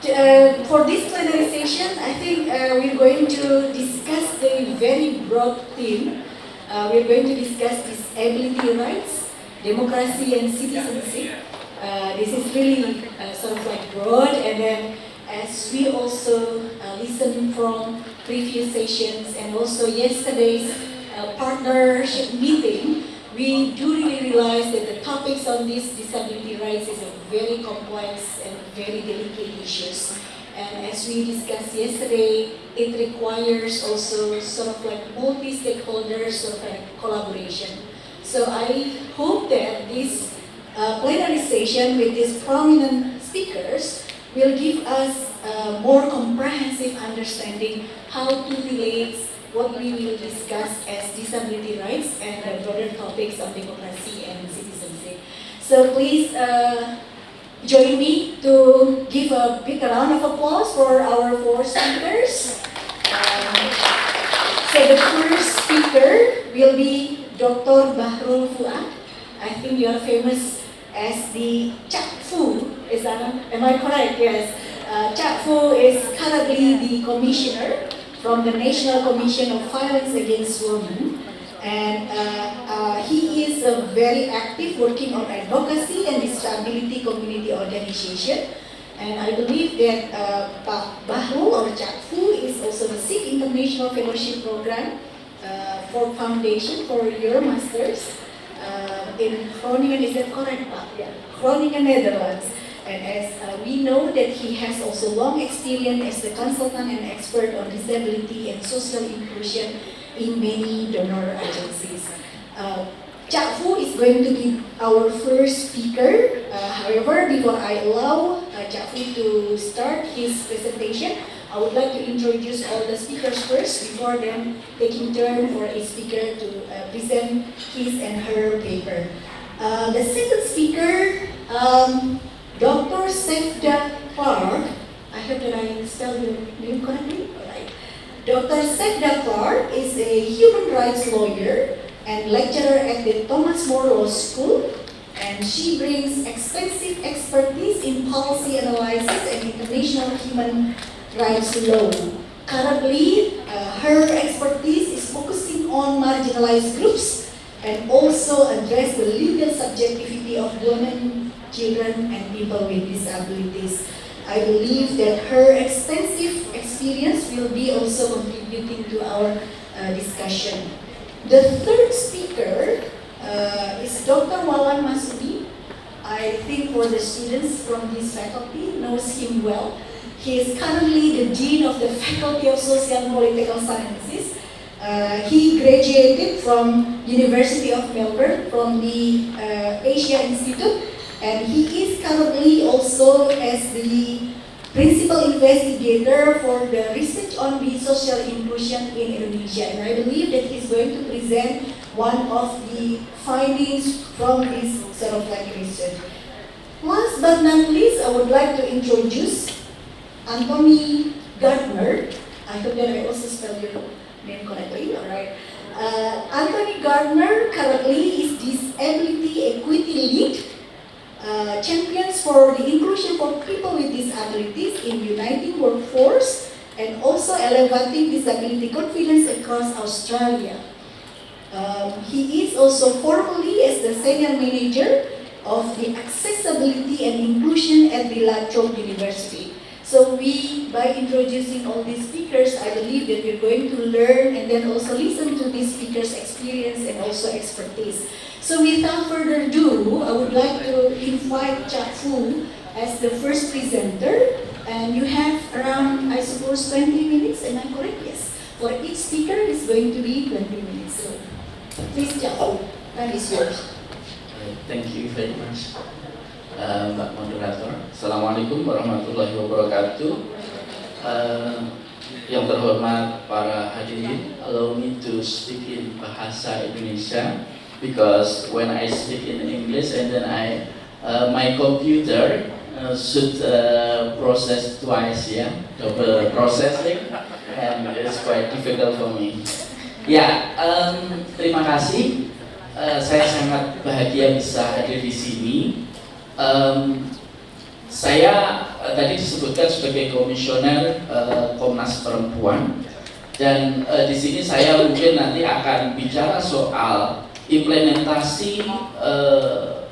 For this plenary session, I think we're going to discuss the very broad theme. We're going to discuss disability rights, democracy, and citizenship. This is really sort of like broad, and then as we also listened from previous sessions and also yesterday's partnership meeting, we do really realize that the topics on these disability rights is a very complex and very delicate issues. And as we discussed yesterday, it requires also sort of like multi-stakeholder sort of like collaboration. So I hope that this plenary session with these prominent speakers will give us a more comprehensive understanding how to relate what we will discuss as disability rights and the broader topics of democracy and citizenship. So please join me to give a big round of applause for our four speakers. So the first speaker will be Dr. Bahrul Fuad. I think you are famous as the Cak Fu, am I correct? Yes. Cak Fu is currently the commissioner from the National Commission of Violence Against Women, and he is very active working on advocacy and disability community organization. And I believe that Pak Bahrul or Cak Fu is also the 6th International Fellowship Program for Foundation for your Masters in Groningen, is that correct, Pak? Yeah. Groningen, Netherlands. And as we know that he has also long experience as the consultant and expert on disability and social inclusion in many donor agencies. Cak Fu is going to be our first speaker. However, before I allow Cak Fu to start his presentation, I would like to introduce all the speakers first before them taking turn for a speaker to present his and her paper. The second speaker, Dr. Sefda Clark, I hope that I spelled your name correctly. All right. Dr. Sefda Clark is a human rights lawyer and lecturer at the Thomas More Law School, and she brings extensive expertise in policy analysis and international human rights law. Currently, her expertise is focusing on marginalized groups and also address the legal subjectivity of women, children, and people with disabilities. I believe that her extensive experience will be also contributing to our discussion. The third speaker is Dr. Wawan Masudi. I think for the students from his faculty knows him well. He is currently the Dean of the Faculty of Social and Political Sciences. He graduated from University of Melbourne from the Asia Institute, and he is currently also as the principal investigator for the research on the social inclusion in Indonesia. And I believe that he's going to present one of the findings from this sort of like research. Last but not least, I would like to introduce Anthony Gardner. I hope that I also spelled your name correctly, all right. Anthony Gardner currently is Disability Equity Lead, champions for the inclusion for people with disabilities in uniting workforce and also elevating disability confidence across Australia. He is also formally as the senior manager of the accessibility and inclusion at the La Trobe University. So by introducing all these speakers, I believe that we're going to learn and then also listen to these speakers' experience and also expertise. So without further ado, I would like to invite Cak Fu as the first presenter. And you have around, I suppose, 20 minutes, am I correct? Yes. For each speaker, it's going to be 20 minutes. So please, Cak Fu, time is yours. Thank you very much, Mbak Moderator. Assalamualaikum warahmatullahi wabarakatuh. Yang terhormat para hadirin, allow me to speak in bahasa Indonesia because when I speak in English and then my computer should process twice, double processing, and it's quite difficult for me. Terima kasih. Saya sangat bahagia bisa hadir di sini. Saya tadi disebutkan sebagai komisioner Komnas Perempuan, dan di sini saya mungkin nanti akan bicara soal implementasi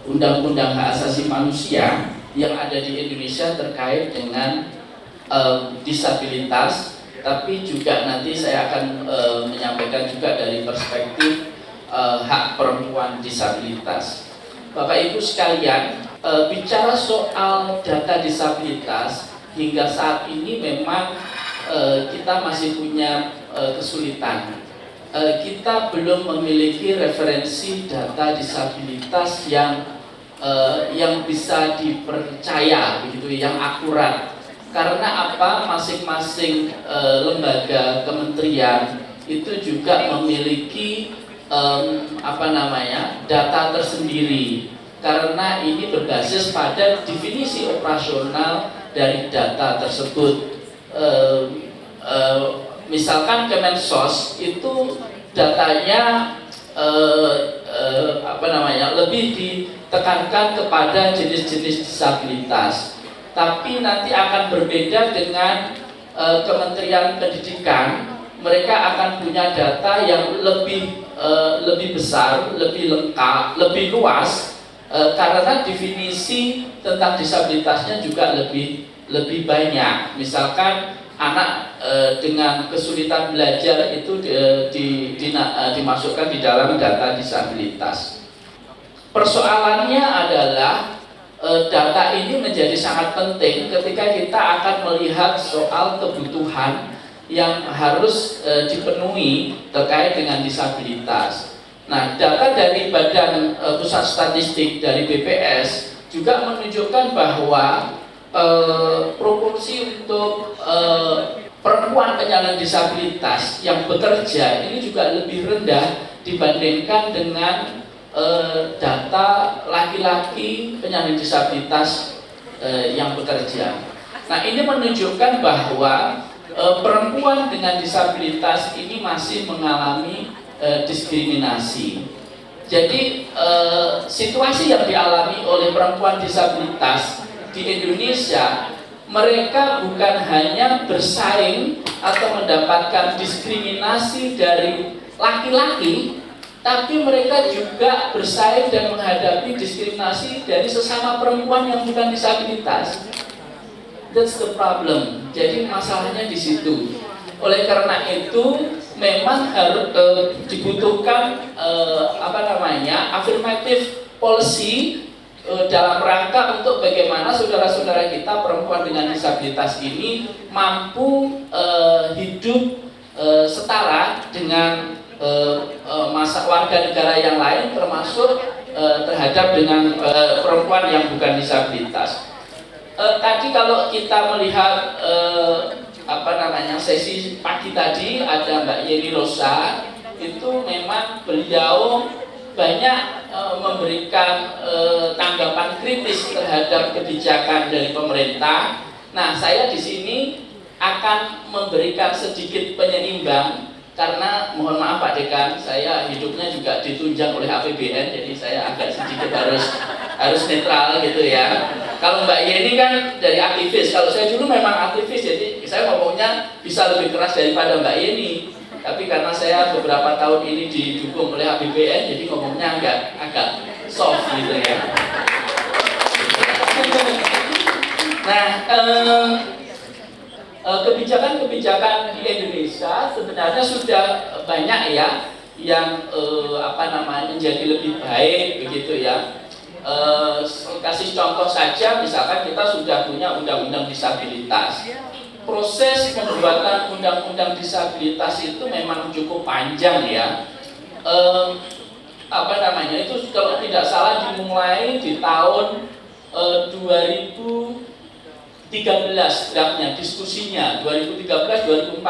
Undang-Undang Hak Asasi Manusia yang ada di Indonesia terkait dengan disabilitas, tapi juga nanti saya akan menyampaikan juga dari perspektif hak perempuan disabilitas. Bapak Ibu sekalian, bicara soal data disabilitas hingga saat ini memang kita masih punya kesulitan. Kita belum memiliki referensi data disabilitas yang bisa dipercaya, begitu, yang akurat. Karena apa? Masing-masing lembaga kementerian itu juga memiliki data tersendiri. Karena ini berbasis pada definisi operasional dari data tersebut. Misalkan Kemensos itu datanya lebih ditekankan kepada jenis-jenis disabilitas, tapi nanti akan berbeda dengan Kementerian Pendidikan. Mereka akan punya data yang lebih besar, lebih lengkap, lebih luas, karena definisi tentang disabilitasnya juga lebih banyak. Misalkan anak dengan kesulitan belajar itu dimasukkan di dalam data disabilitas. Persoalannya adalah data ini menjadi sangat penting ketika kita akan melihat soal kebutuhan yang harus dipenuhi terkait dengan disabilitas. Nah, data dari Badan Pusat Statistik dari BPS juga menunjukkan bahwa proporsi untuk perempuan penyandang disabilitas yang bekerja ini juga lebih rendah dibandingkan dengan data laki-laki penyandang disabilitas yang bekerja. Nah, ini menunjukkan bahwa perempuan dengan disabilitas ini masih mengalami diskriminasi. Jadi situasi yang dialami oleh perempuan disabilitas di Indonesia, mereka bukan hanya bersaing atau mendapatkan diskriminasi dari laki-laki, tapi mereka juga bersaing dan menghadapi diskriminasi dari sesama perempuan yang bukan disabilitas. That's the problem. Jadi masalahnya di situ. Oleh karena itu memang harus dibutuhkan affirmative policy dalam rangka untuk bagaimana saudara-saudara kita perempuan dengan disabilitas ini mampu hidup setara dengan masa warga negara yang lain, termasuk terhadap dengan perempuan yang bukan disabilitas. Tadi kalau kita melihat sesi pagi tadi ada Mbak Yeni Rosa, itu memang beliau banyak memberikan tanggapan kritis terhadap kebijakan dari pemerintah. Nah, saya di sini akan memberikan sedikit penyeimbang karena mohon maaf Pak Dekan, saya hidupnya juga ditunjang oleh APBN, jadi saya agak sedikit harus netral gitu ya. Kalau Mbak Yeni kan dari aktivis, kalau saya dulu memang aktivis, jadi saya ngomongnya bisa lebih keras daripada Mbak Yeni. Tapi karena saya beberapa tahun ini didukung oleh APBN, jadi ngomongnya agak soft gitu ya. Nah, kebijakan-kebijakan di Indonesia sebenarnya sudah banyak ya yang menjadi lebih baik begitu ya. Kasih contoh saja, misalkan kita sudah punya undang-undang disabilitas. Proses pembuatan undang-undang disabilitas itu memang cukup panjang ya. Itu kalau tidak salah dimulai di tahun 2013 draftnya, diskusinya 2013-2014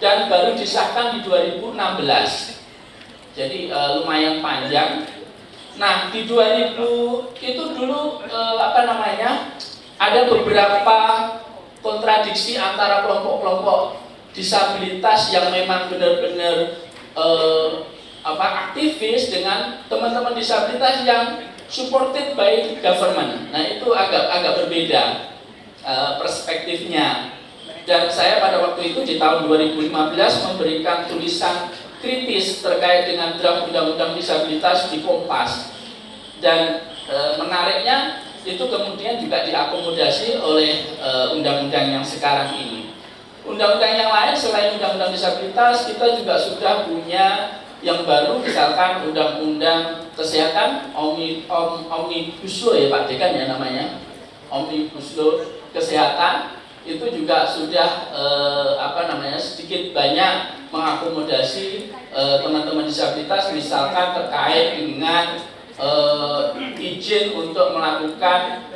dan baru disahkan di 2016. Jadi lumayan panjang. Nah, di 2000 itu dulu ada beberapa kontradiksi antara kelompok-kelompok disabilitas yang memang benar-benar aktivis dengan teman-teman disabilitas yang supported by government. Nah, itu agak berbeda. perspektifnya. Dan saya pada waktu itu di tahun 2015 memberikan tulisan kritis terkait dengan draft undang-undang disabilitas di Kompas. Dan menariknya itu kemudian juga diakomodasi oleh undang-undang yang sekarang ini. Undang-undang yang lain selain undang-undang disabilitas, kita juga sudah punya yang baru, misalkan undang-undang kesehatan, Omnibus Law ya Pak Dekan ya namanya, Omnibus Law kesehatan, itu juga sudah sedikit banyak mengakomodasi teman-teman disabilitas, misalkan terkait dengan izin untuk melakukan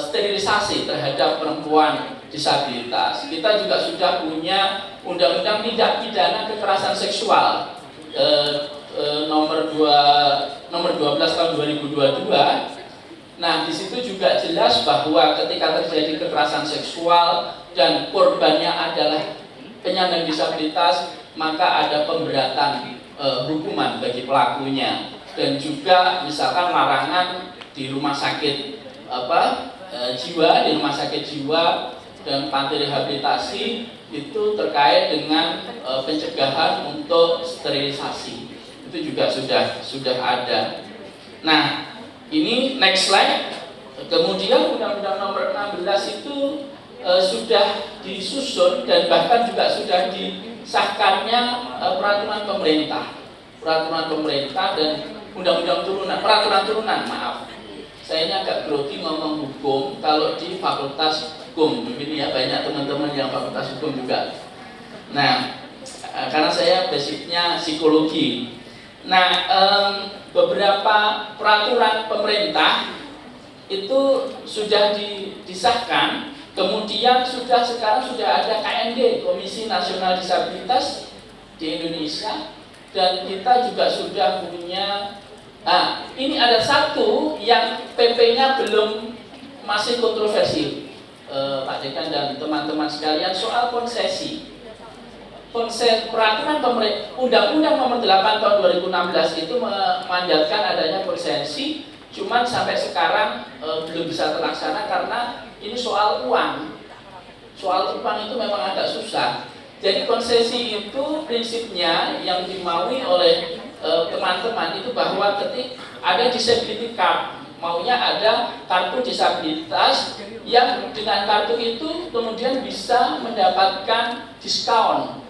sterilisasi terhadap perempuan disabilitas. Kita juga sudah punya undang-undang tindak pidana kekerasan seksual nomor 12 tahun 2022. Nah, di situ juga jelas bahwa ketika terjadi kekerasan seksual dan korbannya adalah penyandang disabilitas, maka ada pemberatan hukuman bagi pelakunya, dan juga misalkan larangan di rumah sakit jiwa, di rumah sakit jiwa dan panti rehabilitasi itu terkait dengan pencegahan untuk sterilisasi, itu juga sudah ada. Nah, ini next slide. Kemudian Undang-Undang Nomor 16 itu sudah disusun dan bahkan juga sudah disahkannya peraturan pemerintah dan undang-undang peraturan turunan. Maaf, saya ini agak grogi ngomong hukum kalau di fakultas hukum begini ya, banyak teman-teman yang fakultas hukum juga. Nah, karena saya basicnya psikologi. Nah, beberapa peraturan pemerintah itu sudah disahkan, kemudian sekarang sudah ada KND, Komisi Nasional Disabilitas di Indonesia, dan kita juga sudah punya. Ini ada satu yang PP-nya masih kontroversi, Pak Dekan dan teman-teman sekalian, soal konsesi. Peraturan Undang-Undang Nomor 8 tahun 2016 itu memandatkan adanya konsesi, cuman sampai sekarang belum bisa terlaksana karena ini soal uang. Soal uang itu memang agak susah. Jadi konsesi itu prinsipnya yang dimaui oleh teman-teman itu bahwa ketika ada disability card, maunya ada kartu disabilitas yang dengan kartu itu kemudian bisa mendapatkan diskon,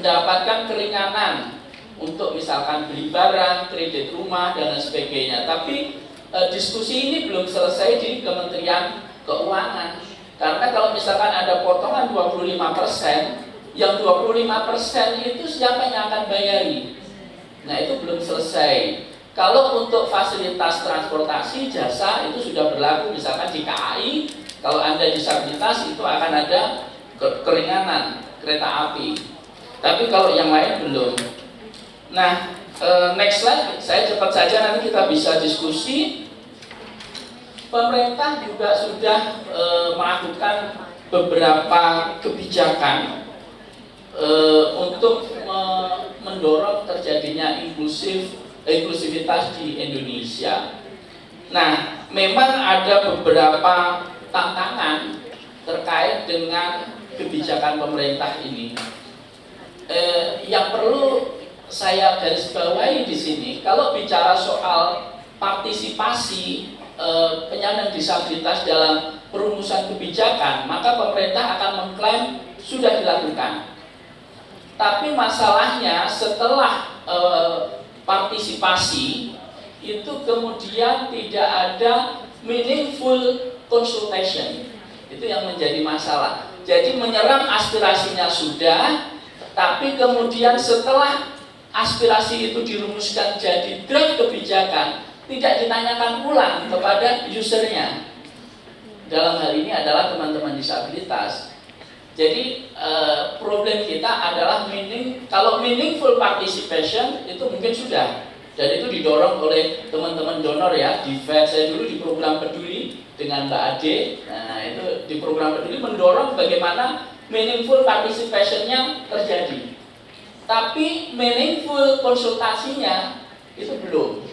mendapatkan keringanan untuk misalkan beli barang, kredit rumah, dan lain sebagainya. Tapi diskusi ini belum selesai di Kementerian Keuangan. Karena kalau misalkan ada potongan 25%, yang 25% itu siapa yang akan bayari? Nah, itu belum selesai. Kalau untuk fasilitas transportasi jasa itu sudah berlaku, misalkan di KAI, kalau Anda disabilitas itu akan ada keringanan kereta api. Tapi kalau yang lain belum. Nah, next slide, saya cepat saja nanti kita bisa diskusi. Pemerintah juga sudah melakukan beberapa kebijakan untuk mendorong terjadinya inklusivitas di Indonesia. Nah, memang ada beberapa tantangan terkait dengan kebijakan pemerintah ini. Yang perlu saya garis bawahi di sini, kalau bicara soal partisipasi penyandang disabilitas dalam perumusan kebijakan, maka pemerintah akan mengklaim sudah dilakukan. Tapi masalahnya setelah partisipasi itu kemudian tidak ada meaningful consultation. Itu yang menjadi masalah. Jadi menyerap aspirasinya sudah, tapi kemudian setelah aspirasi itu dirumuskan jadi draft kebijakan, tidak ditanyakan ulang kepada usernya. Dalam hal ini adalah teman-teman disabilitas. Jadi problem kita adalah kalau meaningful participation itu mungkin sudah, dan itu didorong oleh teman-teman donor ya. Saya dulu di program peduli dengan Mbak Ade. Nah, itu di program peduli mendorong bagaimana meaningful participation-nya terjadi. Tapi meaningful konsultasinya itu belum.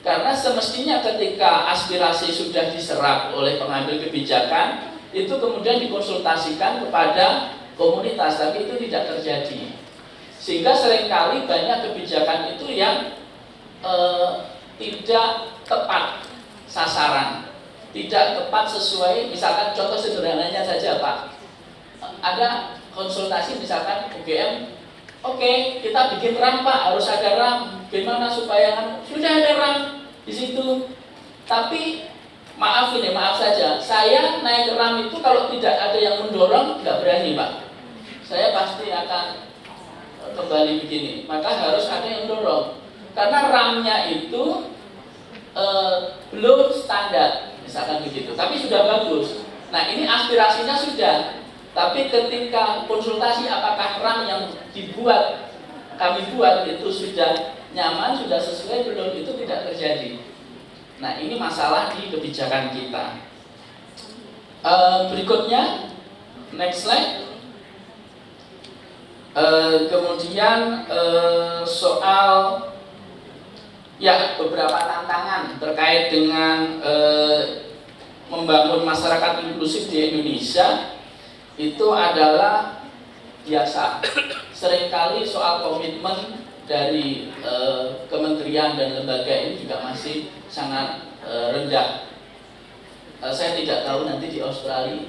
Karena semestinya ketika aspirasi sudah diserap oleh pengambil kebijakan, itu kemudian dikonsultasikan kepada komunitas, tapi itu tidak terjadi. Sehingga seringkali banyak kebijakan itu yang tidak tepat sasaran, tidak tepat sesuai. Misalkan contoh sederhananya saja Pak, ada konsultasi misalkan UGM, oke, kita bikin RAM Pak, harus ada RAM. Gimana supaya sudah ada RAM di situ? Tapi maaf saja, saya naik RAM itu kalau tidak ada yang mendorong nggak berani Pak. Saya pasti akan kembali begini. Maka harus ada yang mendorong. Karena RAM-nya itu belum standar, misalkan begitu. Tapi sudah bagus. Nah ini aspirasinya sudah. Tapi ketika konsultasi apakah RAM yang kami buat itu sudah nyaman, sudah sesuai belum, itu tidak terjadi. Nah ini masalah di kebijakan kita. Berikutnya, next slide. Kemudian soal beberapa tantangan terkait dengan membangun masyarakat inklusif di Indonesia itu adalah biasa. Seringkali soal komitmen dari kementerian dan lembaga ini juga masih sangat rendah. Saya tidak tahu nanti di Australia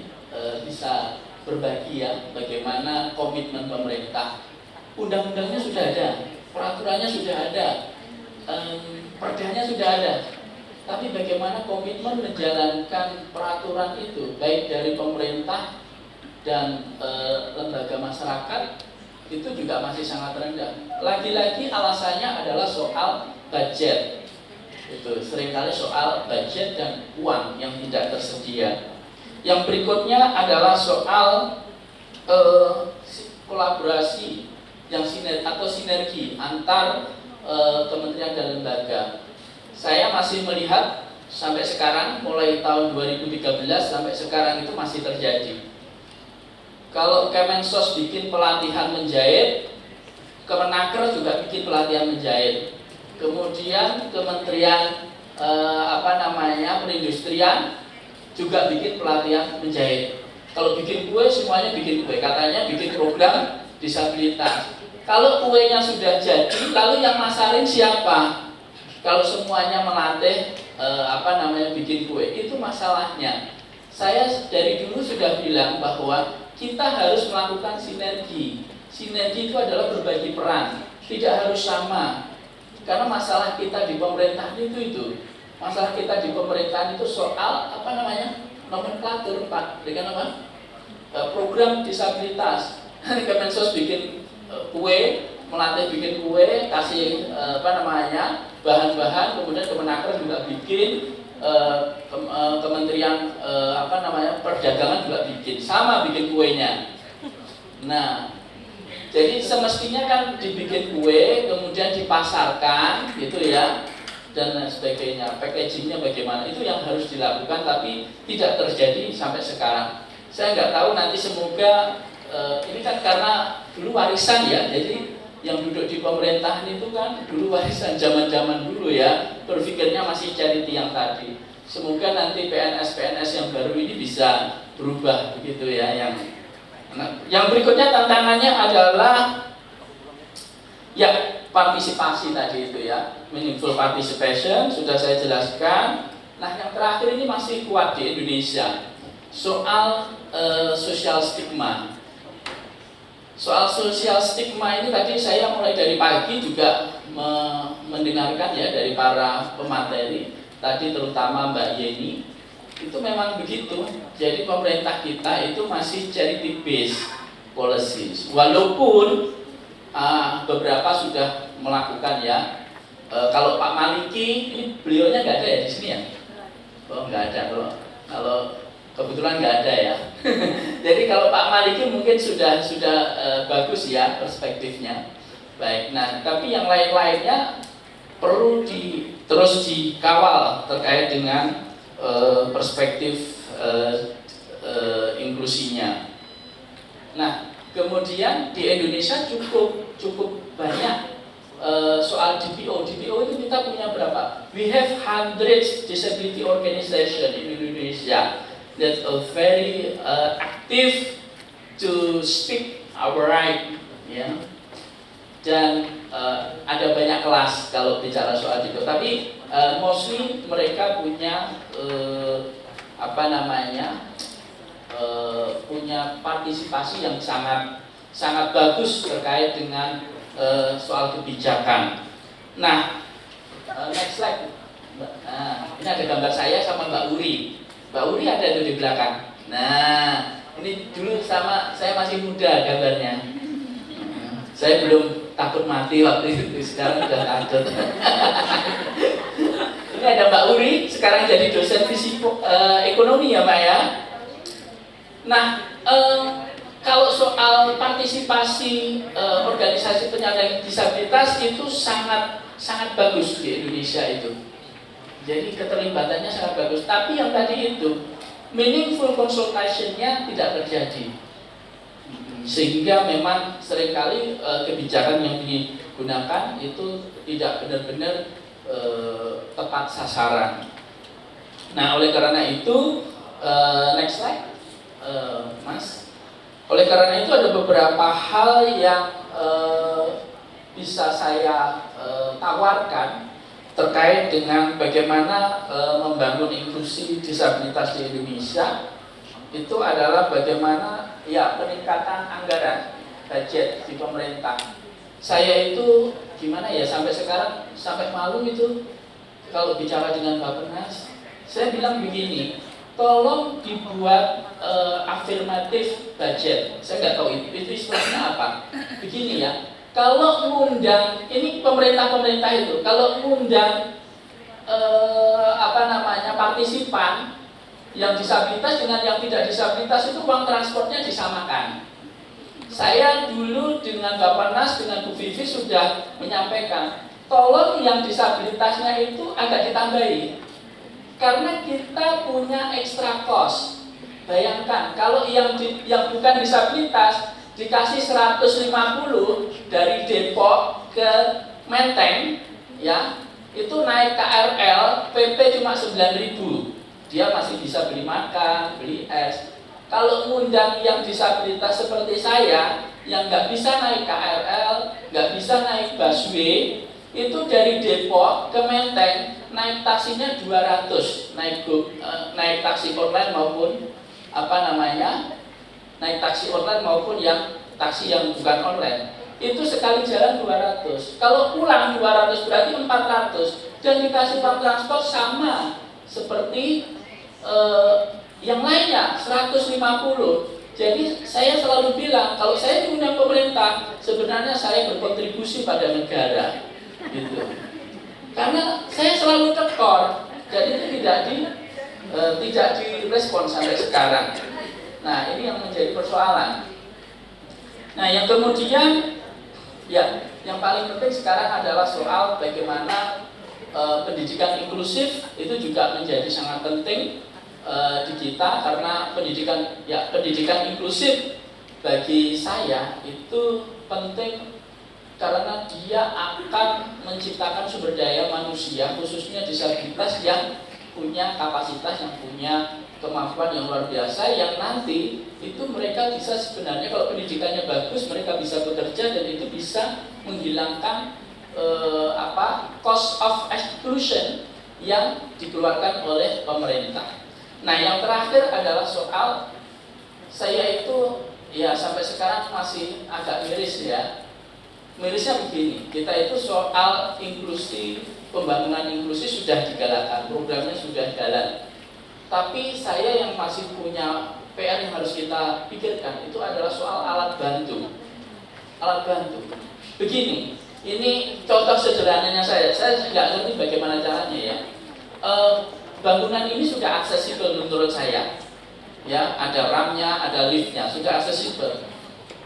bisa berbagi ya bagaimana komitmen pemerintah. Undang-undangnya sudah ada, peraturannya sudah ada, perdanya sudah ada. Tapi bagaimana komitmen menjalankan peraturan itu baik dari pemerintah dan lembaga masyarakat itu juga masih sangat rendah. Lagi-lagi alasannya adalah soal budget. Itu seringkali soal budget dan uang yang tidak tersedia. Yang berikutnya adalah soal kolaborasi yang sinergi antar kementerian dan lembaga. Saya masih melihat sampai sekarang, mulai tahun 2013 sampai sekarang itu masih terjadi. Kalau Kemensos bikin pelatihan menjahit, Kemenaker juga bikin pelatihan menjahit. Kemudian Kementerian Perindustrian juga bikin pelatihan menjahit. Kalau bikin kue, semuanya bikin kue. Katanya bikin program disabilitas. Kalau kuenya sudah jadi, lalu yang masarin siapa? Kalau semuanya melatih bikin kue, itu masalahnya. Saya dari dulu sudah bilang bahwa kita harus melakukan sinergi. Sinergi itu adalah berbagi peran, tidak harus sama. Karena masalah kita di pemerintahan itu. Masalah kita di pemerintahan itu soal nomenklatur Pak, dengan apa? Program disabilitas. Kemensos bikin kue, melatih bikin kue, kasih bahan-bahan, kemudian Kemenaker juga bikin, Kementerian Perdagangan juga bikin, sama bikin kuenya. Nah, jadi semestinya kan dibikin kue, kemudian dipasarkan, gitu ya, dan sebagainya. Packagingnya bagaimana? Itu yang harus dilakukan, tapi tidak terjadi sampai sekarang. Saya nggak tahu nanti, semoga ini kan karena dulu warisan ya, jadi yang duduk di pemerintahan itu kan dulu warisan zaman-zaman dulu ya, berpikirnya masih charity yang tadi. Semoga nanti PNS yang baru ini bisa berubah begitu ya. Yang berikutnya tantangannya adalah partisipasi tadi itu ya, meaningful participation sudah saya jelaskan. Nah yang terakhir ini masih kuat di Indonesia, soal social stigma. Soal social stigma ini tadi saya mulai dari pagi juga mendengarkan ya dari para pemateri tadi, terutama Mbak Yeni. Itu memang begitu. Jadi pemerintah kita itu masih charity based policies. Walaupun beberapa sudah melakukan ya. Kalau Pak Maliki, ini beliaunya nggak ada ya di sini ya? Oh nggak ada. Kalau kebetulan nggak ada ya. Jadi kalau Pak Maliki mungkin sudah bagus ya perspektifnya. Baik. Nah, tapi yang lain-lainnya perlu terus dikawal terkait dengan perspektif inklusinya. Nah, kemudian di Indonesia cukup banyak soal DPO. DPO itu kita punya berapa? We have hundreds disability organization in Indonesia that are very active to speak our right, ya. Dan ada banyak kelas kalau bicara soal DPO. Tapi mostly mereka punya punya partisipasi yang sangat bagus terkait dengan soal kebijakan. Nah, next slide. Nah, ini ada gambar saya sama Mbak Uri. Mbak Uri ada di belakang. Nah, ini dulu sama saya masih muda gambarnya. Saya belum takut mati waktu itu, sekarang udah takut. Ini ada Mbak Uri, sekarang jadi dosen fisik ekonomi ya Mbak ya. Nah, kalau soal partisipasi organisasi penyandang disabilitas itu sangat bagus di Indonesia itu. Jadi keterlibatannya sangat bagus. Tapi yang tadi itu meaningful consultation-nya tidak terjadi, sehingga memang seringkali kebijakan yang digunakan itu tidak benar-benar tepat sasaran. Nah, oleh karena itu, next slide, Mas. Oleh karena itu ada beberapa hal yang bisa saya tawarkan terkait dengan bagaimana membangun inklusi disabilitas di Indonesia. Itu adalah bagaimana ya peningkatan anggaran budget di pemerintah. Saya itu gimana ya, sampai sekarang sampai malu itu kalau bicara dengan Bappenas. Saya bilang begini, tolong dibuat afirmatif budget. Saya nggak tahu itu istilahnya apa. Begini ya, kalau mengundang, ini pemerintah itu, kalau mengundang partisipan yang disabilitas dengan yang tidak disabilitas itu uang transportnya disamakan. Saya dulu dengan Bappenas, dengan Bu Vivi sudah menyampaikan, tolong yang disabilitasnya itu agak ditambahi. Karena kita punya extra cost. Bayangkan kalau yang bukan disabilitas dikasih 150 dari Depok ke Menteng, ya, itu naik KRL, PP cuma 9.000. Dia masih bisa beli makan, beli es. Kalau ngundang yang disabilitas seperti saya, yang nggak bisa naik KRL, nggak bisa naik busway, itu dari Depok ke Menteng naik taksinya 200, naik taksi online maupun naik taksi online maupun yang taksi yang bukan online. Itu sekali jalan 200. Kalau pulang 200 berarti 400 dan dikasih uang transport sama seperti yang lainnya 150. Jadi saya selalu bilang kalau saya diundang pemerintah sebenarnya saya berkontribusi pada negara, gitu. Karena saya selalu tekor, jadi itu tidak direspon sampai sekarang. Nah, ini yang menjadi persoalan. Nah, yang kemudian ya yang paling penting sekarang adalah soal bagaimana pendidikan inklusif itu juga menjadi sangat penting di kita, karena pendidikan inklusif bagi saya itu penting karena dia akan menciptakan sumber daya manusia khususnya disabilitas yang punya kapasitas, yang punya kemampuan yang luar biasa, yang nanti itu mereka bisa sebenarnya kalau pendidikannya bagus mereka bisa bekerja dan itu bisa menghilangkan cost of exclusion yang dikeluarkan oleh pemerintah. Nah, yang terakhir adalah soal saya itu ya sampai sekarang masih agak miris ya. Mirisnya begini, kita itu soal inklusi, pembangunan inklusi sudah digalakkan, programnya sudah jalan. Tapi saya yang masih punya PR yang harus kita pikirkan itu adalah soal alat bantu. Alat bantu. Begini, ini contoh sederhananya saya nggak ngerti bagaimana caranya ya. Bangunan ini sudah aksesibel menurut saya. Ya, ada ramnya, ada liftnya, sudah aksesibel.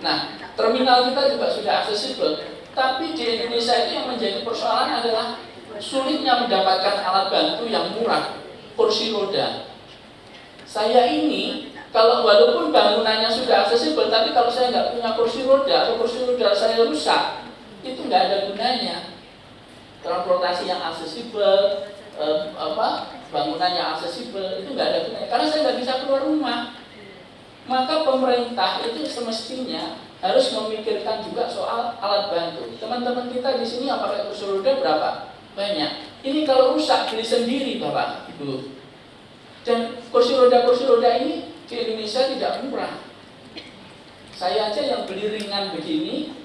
Nah, terminal kita juga sudah aksesibel. Tapi di Indonesia itu yang menjadi persoalan adalah sulitnya mendapatkan alat bantu yang murah, kursi roda. Saya ini, kalau walaupun bangunannya sudah aksesibel, tapi kalau saya nggak punya kursi roda atau kursi roda saya rusak, itu nggak ada gunanya. Transportasi yang aksesibel, bangunan yang aksesibel itu nggak ada gunanya. Karena saya nggak bisa keluar rumah. Maka pemerintah itu semestinya harus memikirkan juga soal alat bantu. Teman-teman kita di sini yang pakai kursi roda berapa? Banyak. Ini kalau rusak beli sendiri Bapak Ibu. Dan kursi roda ini di Indonesia tidak murah. Saya aja yang beli ringan begini,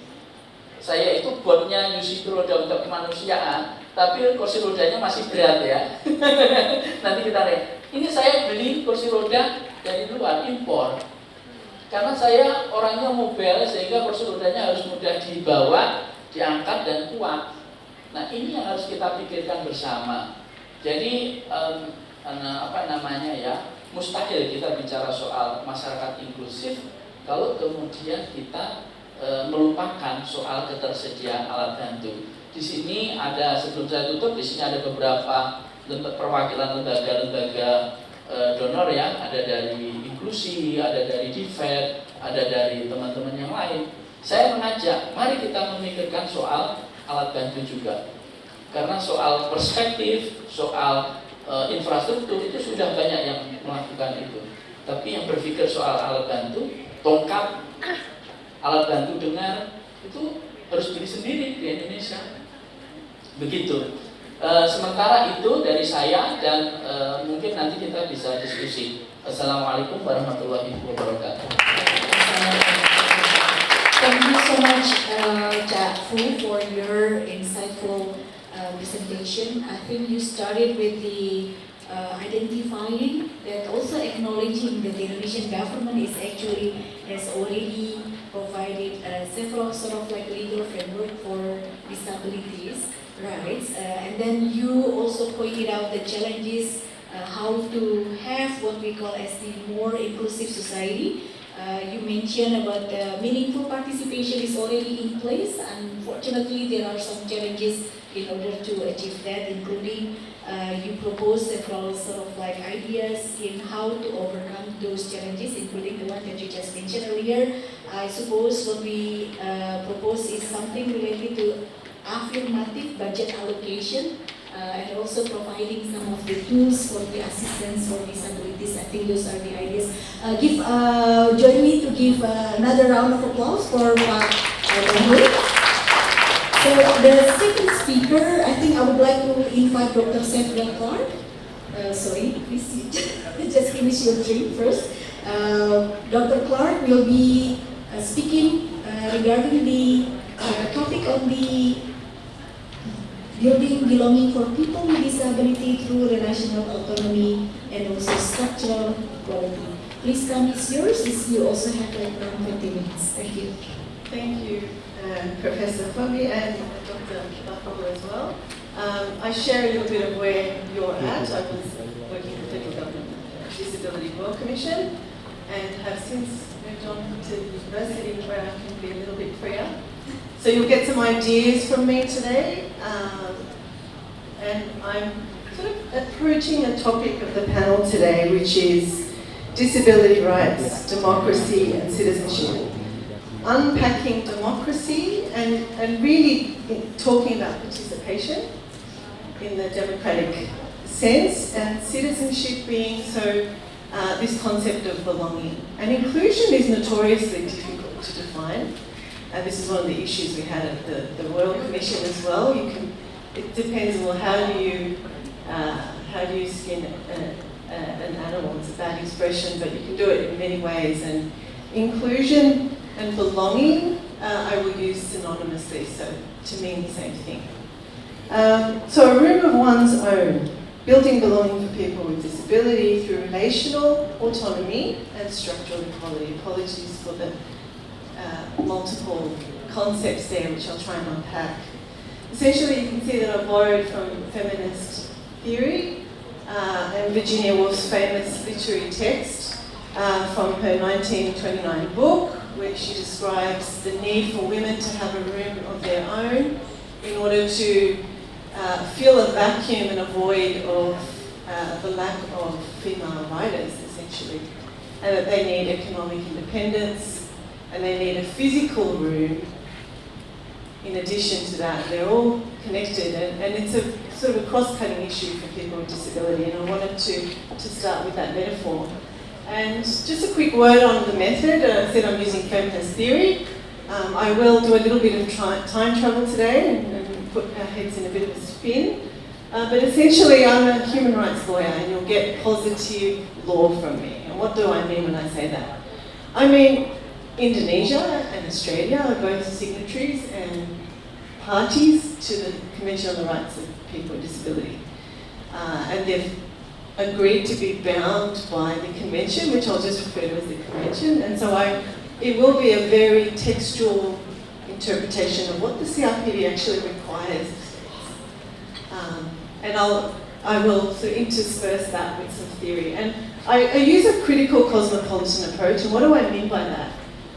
saya itu buatnya nyusi roda untuk kemanusiaan, tapi kursi rodanya masih berat ya. Nanti kita lihat. Ini saya beli kursi roda dari luar, impor. Karena saya orangnya mobile sehingga kursi rodanya harus mudah dibawa, diangkat dan kuat. Nah ini yang harus kita pikirkan bersama. Jadi mustahil kita bicara soal masyarakat inklusif kalau kemudian kita melupakan soal ketersediaan alat bantu. Di sini ada, sebelum saya tutup, di sini ada beberapa perwakilan lembaga-lembaga donor ya, ada dari inklusi, ada dari DIVET, ada dari teman-teman yang lain. Saya mengajak, mari kita memikirkan soal alat bantu juga. Karena soal perspektif, soal infrastruktur itu sudah banyak yang melakukan itu. Tapi yang berpikir soal alat bantu, tongkat, alat bantu dengar, itu harus beli sendiri di Indonesia. Begitu. Sementara itu dari saya dan mungkin nanti kita bisa diskusi. Assalamualaikum warahmatullahi wabarakatuh. Thank you so much, Cak Fu, for your insightful presentation. I think you started with the identifying that also acknowledging that the Indonesian government has already provided several sort of like legal framework for disabilities rights, and then you also pointed out the challenges how to have what we call as the more inclusive society. You mentioned about the meaningful participation is already in place. Unfortunately, there are some challenges in order to achieve that, including you propose several sort of like ideas in how to overcome those challenges, including the one that you just mentioned earlier. I suppose what we propose is something related to affirmative budget allocation and also providing some of the tools for the assistance for disabilities. I think those are the ideas. Join me to give another round of applause for Pak Dahul. So the second speaker, I think I would like to invite Dr. Sandra Clark. Sorry, please just finish your drink first. Dr. Clark will be speaking regarding the topic on the building belonging for people with disability through relational autonomy and also structural equality. Please come, it's yours. You also have like around 20 minutes. Thank you. Thank you, Professor Fobi and Dr. Bafalo as well. I share a little bit of where you're at. I was working in the federal government Disability Royal Commission and have since moved on to university where I can be a little bit freer. So you'll get some ideas from me today, and I'm sort of approaching a topic of the panel today, which is disability rights, democracy and citizenship. Unpacking democracy and really talking about participation in the democratic sense, and citizenship being this concept of belonging. And inclusion is notoriously difficult to define. This is one of the issues we had at the Royal Commission as well. It depends on how do you skin an animal. It's a bad expression, but you can do it in many ways. And inclusion and belonging, I will use synonymously, so to mean the same thing. So a room of one's own, building belonging for people with disability through relational autonomy and structural equality. Apologies for the multiple concepts there, which I'll try and unpack. Essentially, you can see that I borrowed from feminist theory and Virginia Woolf's famous literary text from her 1929 book, where she describes the need for women to have a room of their own in order to fill a vacuum and a void of the lack of female writers, essentially, and that they need economic independence, and they need a physical room in addition to that, they're all connected, and it's a sort of a cross-cutting issue for people with disability, and I wanted to start with that metaphor. And just a quick word on the method. I said I'm using feminist theory. I will do a little bit of time travel today and put our heads in a bit of a spin. But essentially, I'm a human rights lawyer, and you'll get positive law from me. And what do I mean when I say that? I mean, Indonesia and Australia are both signatories and parties to the Convention on the Rights of People with Disability. And they've agreed to be bound by the Convention, which I'll just refer to as the Convention. And so it will be a very textual interpretation of what the CRPD actually requires. And I will sort of intersperse that with some theory. And I use a critical cosmopolitan approach, and what do I mean by that?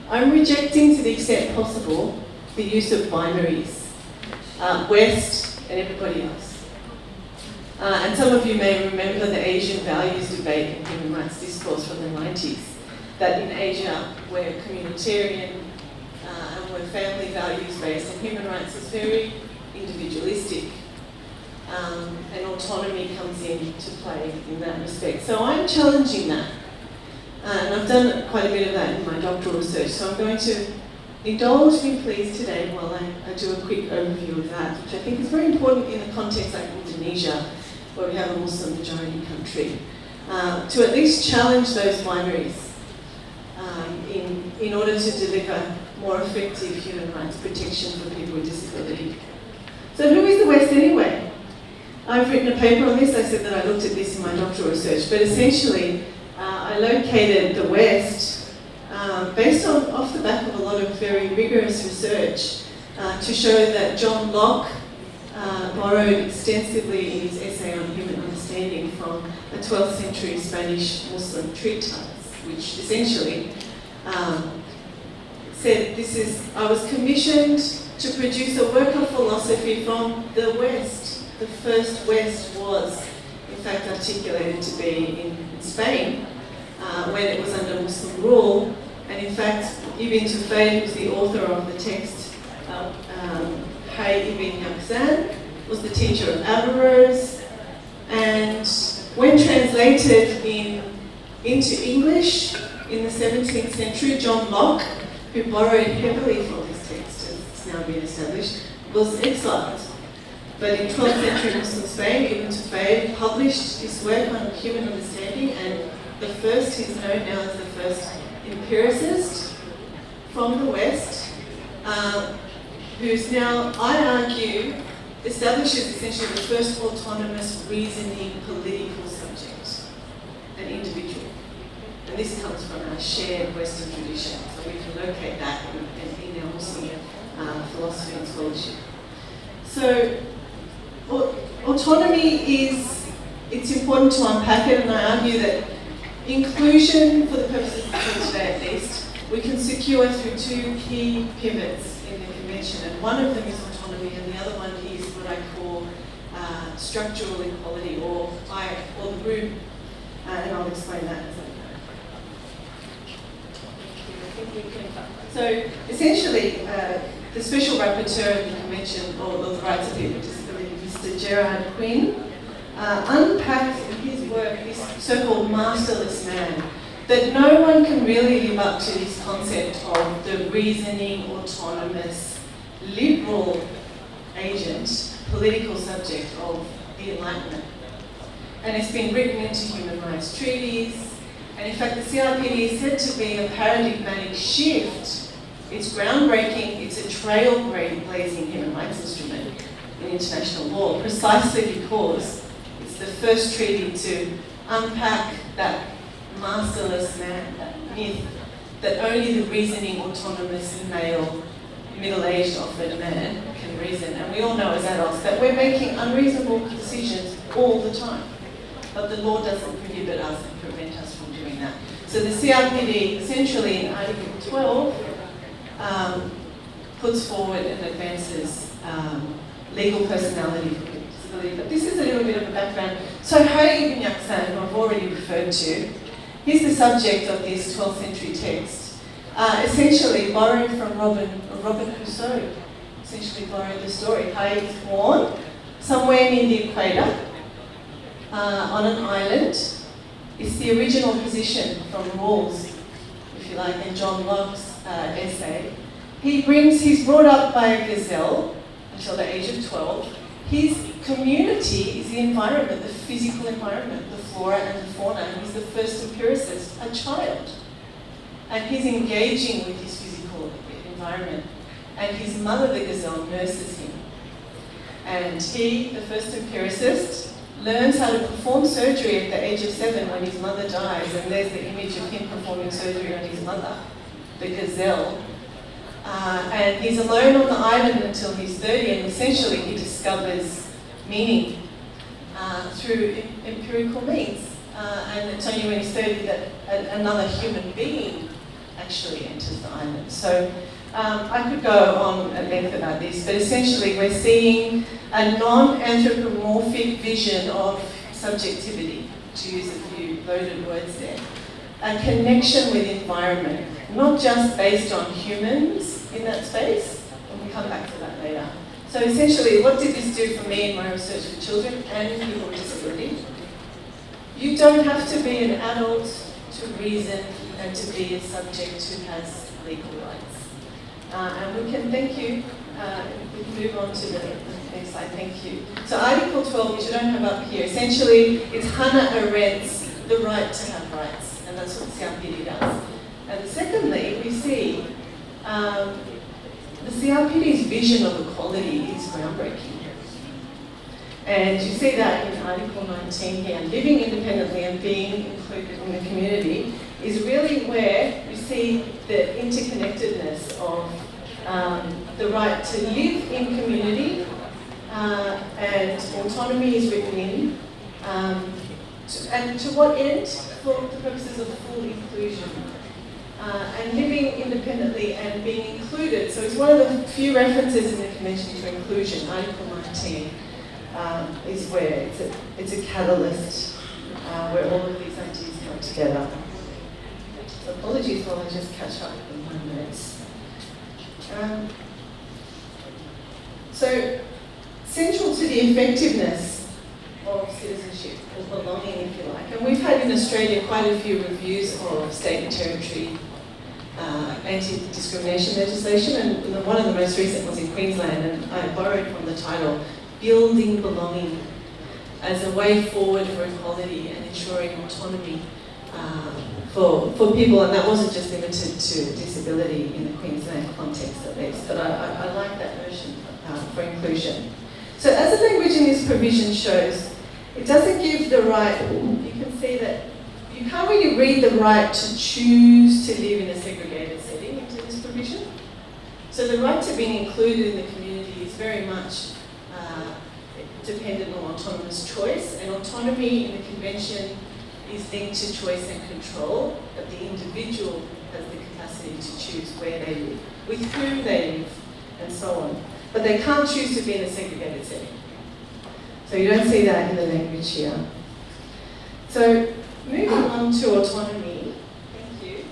I'm rejecting, to the extent possible, the use of binaries, West and everybody else. And some of you may remember the Asian values debate and human rights discourse from the 90s, that in Asia we're communitarian and we're family values based, and human rights is very individualistic. And autonomy comes into play in that respect. So I'm challenging that. And I've done quite a bit of that in my doctoral research. So I'm going to indulge me please today while I do a quick overview of that, which I think is very important in a context like Indonesia, where we have a Muslim majority country, to at least challenge those binaries in order to deliver more effective human rights protection for people with disability. So who is the West anyway? I've written a paper on this. I said that I looked at this in my doctoral research, but essentially I located the West based off the back of a lot of very rigorous research to show that John Locke borrowed extensively in his essay on human understanding from a 12th century Spanish Muslim treatise, which essentially said I was commissioned to produce a work of philosophy from the West. The first West was, in fact, articulated to be in Spain when it was under Muslim rule. And in fact, Ibn Tufayl, who's the author of the text, Hay ibn Yaqzan, was the teacher of Averroes. And when translated into English in the 17th century, John Locke, who borrowed heavily from this text, as it's now been established, was exiled. But in 12th century Muslim Spain, Ibn Tufayl published this work on human understanding, and he's known now as the first empiricist from the West, who's now, I argue, establishes essentially the first autonomous reasoning political subject, an individual. And this comes from our shared Western tradition, so we can locate that in our Muslim philosophy and scholarship. So, autonomy it's important to unpack it, and I argue that inclusion, for the purposes of today at least, we can secure through two key pivots in the Convention, and one of them is autonomy, and the other one is what I call structural equality, or the group, and I'll explain that as I go. So essentially, the Special Rapporteur of the Convention of the Rights of People with Disability, Mr. Gerard Quinn, unpacked in his work this so-called masterless man, that no one can really live up to this concept of the reasoning, autonomous, liberal agent, political subject of the Enlightenment. And it's been written into human rights treaties, and in fact the CRPD is said to be a paradigmatic shift. It's groundbreaking, it's a trailblazing human rights instrument in international law, precisely because it's the first treaty to unpack that masterless man, that myth, that only the reasoning, autonomous, male, middle-aged, often man can reason. And we all know as adults that we're making unreasonable decisions all the time. But the law doesn't prohibit us and prevent us from doing that. So the CRPD, essentially in Article 12, puts forward and advances legal personality for disability. But this is a little bit of a background. So Hay ibn Yaqzan, who I've already referred to, he's the subject of this 12th century text, essentially borrowed from Robin Crusoe, essentially borrowed the story. Hai is born somewhere near the equator, on an island. It's the original position from Rawls, if you like, in John Locke's essay. He's brought up by a gazelle until the age of 12. His community is the environment, the physical environment, the flora and the fauna, and he's the first empiricist, a child. And he's engaging with his physical environment. And his mother, the gazelle, nurses him. And he, the first empiricist, learns how to perform surgery at the age of 7 when his mother dies. And there's the image of him performing surgery on his mother, the gazelle. And he's alone on the island until he's 30, and essentially he discovers meaning through empirical means. And it's only when he's 30 that another human being actually enters the island. So I could go on at length about this, but essentially we're seeing a non-anthropomorphic vision of subjectivity, to use a few loaded words there. A connection with environment, not just based on humans in that space, and we'll come back to that later. So essentially, what did this do for me in my research for children and people with disability? You don't have to be an adult to reason and to be a subject who has legal rights. And we can thank you. We can move on to the next slide. Thank you. So Article 12, which I don't have up here, essentially it's Hannah Arendt's the right to have rights, and that's what CRPD does. And secondly, we see the CRPD's vision of equality is groundbreaking. And you see that in Article 19 here, living independently and being included in the community is really where you see the interconnectedness of the right to live in community, and autonomy is written in. And to what end? For the purposes of full inclusion. And living independently and being included. So it's one of the few references in the Convention to inclusion. Article 19 is where it's a catalyst where all of these ideas come together. So apologies while I just catch up in 1 minute. So central to the effectiveness of citizenship, or belonging, if you like. And we've had in Australia quite a few reviews of state and territory anti-discrimination legislation, and one of the most recent was in Queensland, and I borrowed from the title, Building Belonging as a way forward for equality and ensuring autonomy for people, and that wasn't just limited to disability in the Queensland context at least, but I like that version for inclusion. So as the language in this provision shows, it doesn't give the right, you can see that you can't really read the right to choose to live in a segregated setting into this provision. So the right to being included in the community is very much dependent on autonomous choice, and autonomy in the Convention is linked to choice and control, that the individual has the capacity to choose where they live, with whom they live, and so on. But they can't choose to be in a segregated setting. So you don't see that in the language here. So moving on to autonomy. Thank you.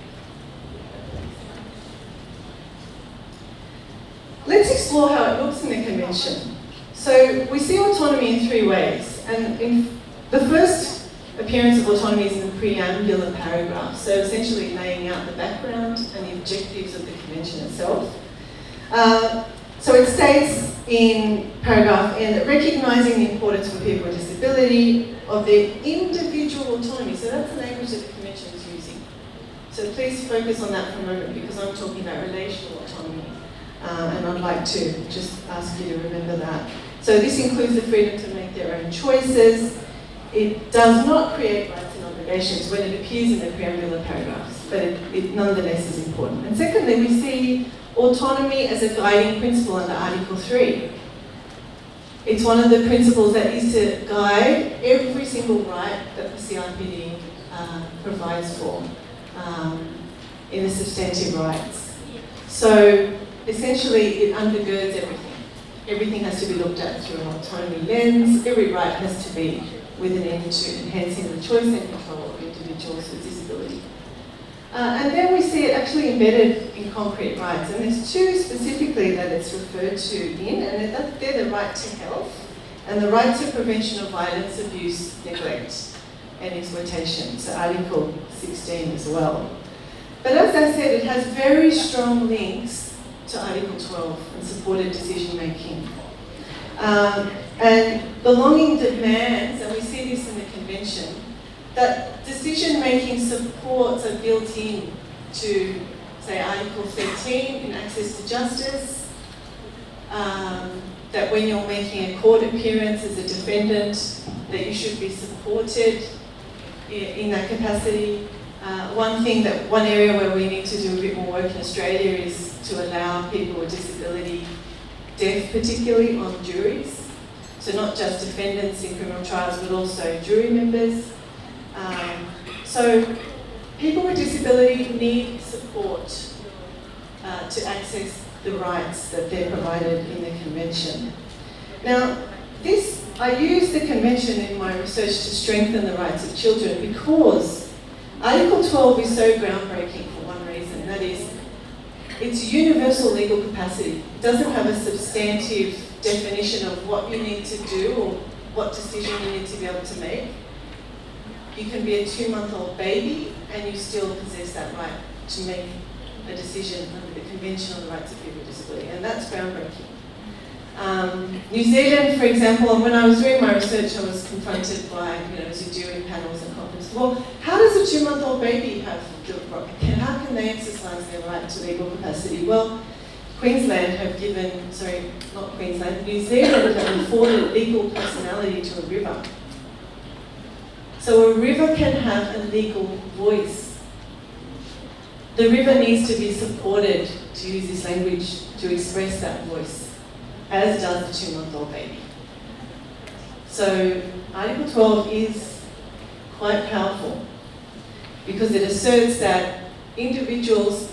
Let's explore how it looks in the Convention. So we see autonomy in 3 ways. And in the first appearance of autonomy is in the preambular paragraph. So essentially laying out the background and the objectives of the Convention itself. So it states in paragraph N that recognising the importance for people with disability of their individual autonomy. So that's the language that the Convention is using. So please focus on that for a moment, because I'm talking about relational autonomy. And I'd like to just ask you to remember that. So this includes the freedom to make their own choices. It does not create rights and obligations when it appears in the preambular paragraphs, but it nonetheless is important. And secondly, we see autonomy as a guiding principle under Article 3. It's one of the principles that is to guide every single right that the CRPD provides for in the substantive rights. So essentially it undergirds everything. Everything has to be looked at through an autonomy lens. Every right has to be with an end to enhancing the choice and control of individuals with disability. And then we see it actually embedded in concrete rights. And there's two specifically that it's referred to in, and they're the right to health and the right to prevention of violence, abuse, neglect, and exploitation. So Article 16 as well. But as I said, it has very strong links to Article 12 and supported decision making. And belonging demands, and we see this in the Convention, that decision-making supports are built in to, say, Article 13 in access to justice, that when you're making a court appearance as a defendant, that you should be supported in that capacity. One area where we need to do a bit more work in Australia is to allow people with disability, deaf particularly, on juries. So not just defendants in criminal trials, but also jury members. So people with disability need support to access the rights that they're provided in the Convention. Now, I use the Convention in my research to strengthen the rights of children because Article 12 is so groundbreaking for one reason, that is, it's universal legal capacity. It doesn't have a substantive definition of what you need to do or what decision you need to be able to make. You can be a 2-month-old baby and you still possess that right to make a decision under the Convention on the Rights of People with Disability, and that's groundbreaking. New Zealand, for example, when I was doing my research, I was confronted by, as you do in panels and conferences, well, how does a 2-month-old baby have the right? How can they exercise their right to legal capacity? Well, Queensland have given, sorry, not Queensland, New Zealand have afforded legal personality to a river. So a river can have a legal voice. The river needs to be supported, to use this language, to express that voice, as does the 2-month-old baby. So Article 12 is quite powerful because it asserts that individuals,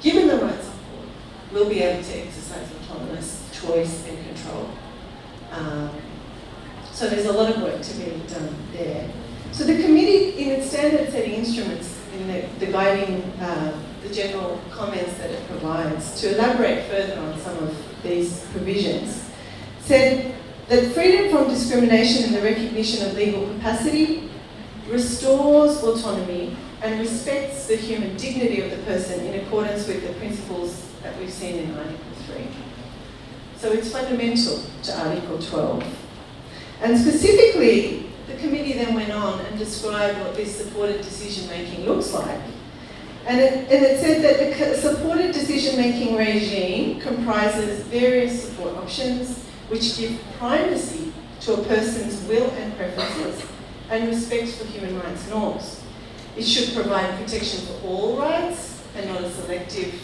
given the rights of court, will be able to exercise autonomous choice and control. So there's a lot of work to be done there. So the committee, in its standard setting instruments, in the guiding, the general comments that it provides, to elaborate further on some of these provisions, said that freedom from discrimination and the recognition of legal capacity restores autonomy and respects the human dignity of the person in accordance with the principles that we've seen in Article 3. So it's fundamental to Article 12. And specifically, the committee then went on and described what this supported decision-making looks like. And it said that the supported decision-making regime comprises various support options which give primacy to a person's will and preferences and respect for human rights norms. It should provide protection for all rights and not a selective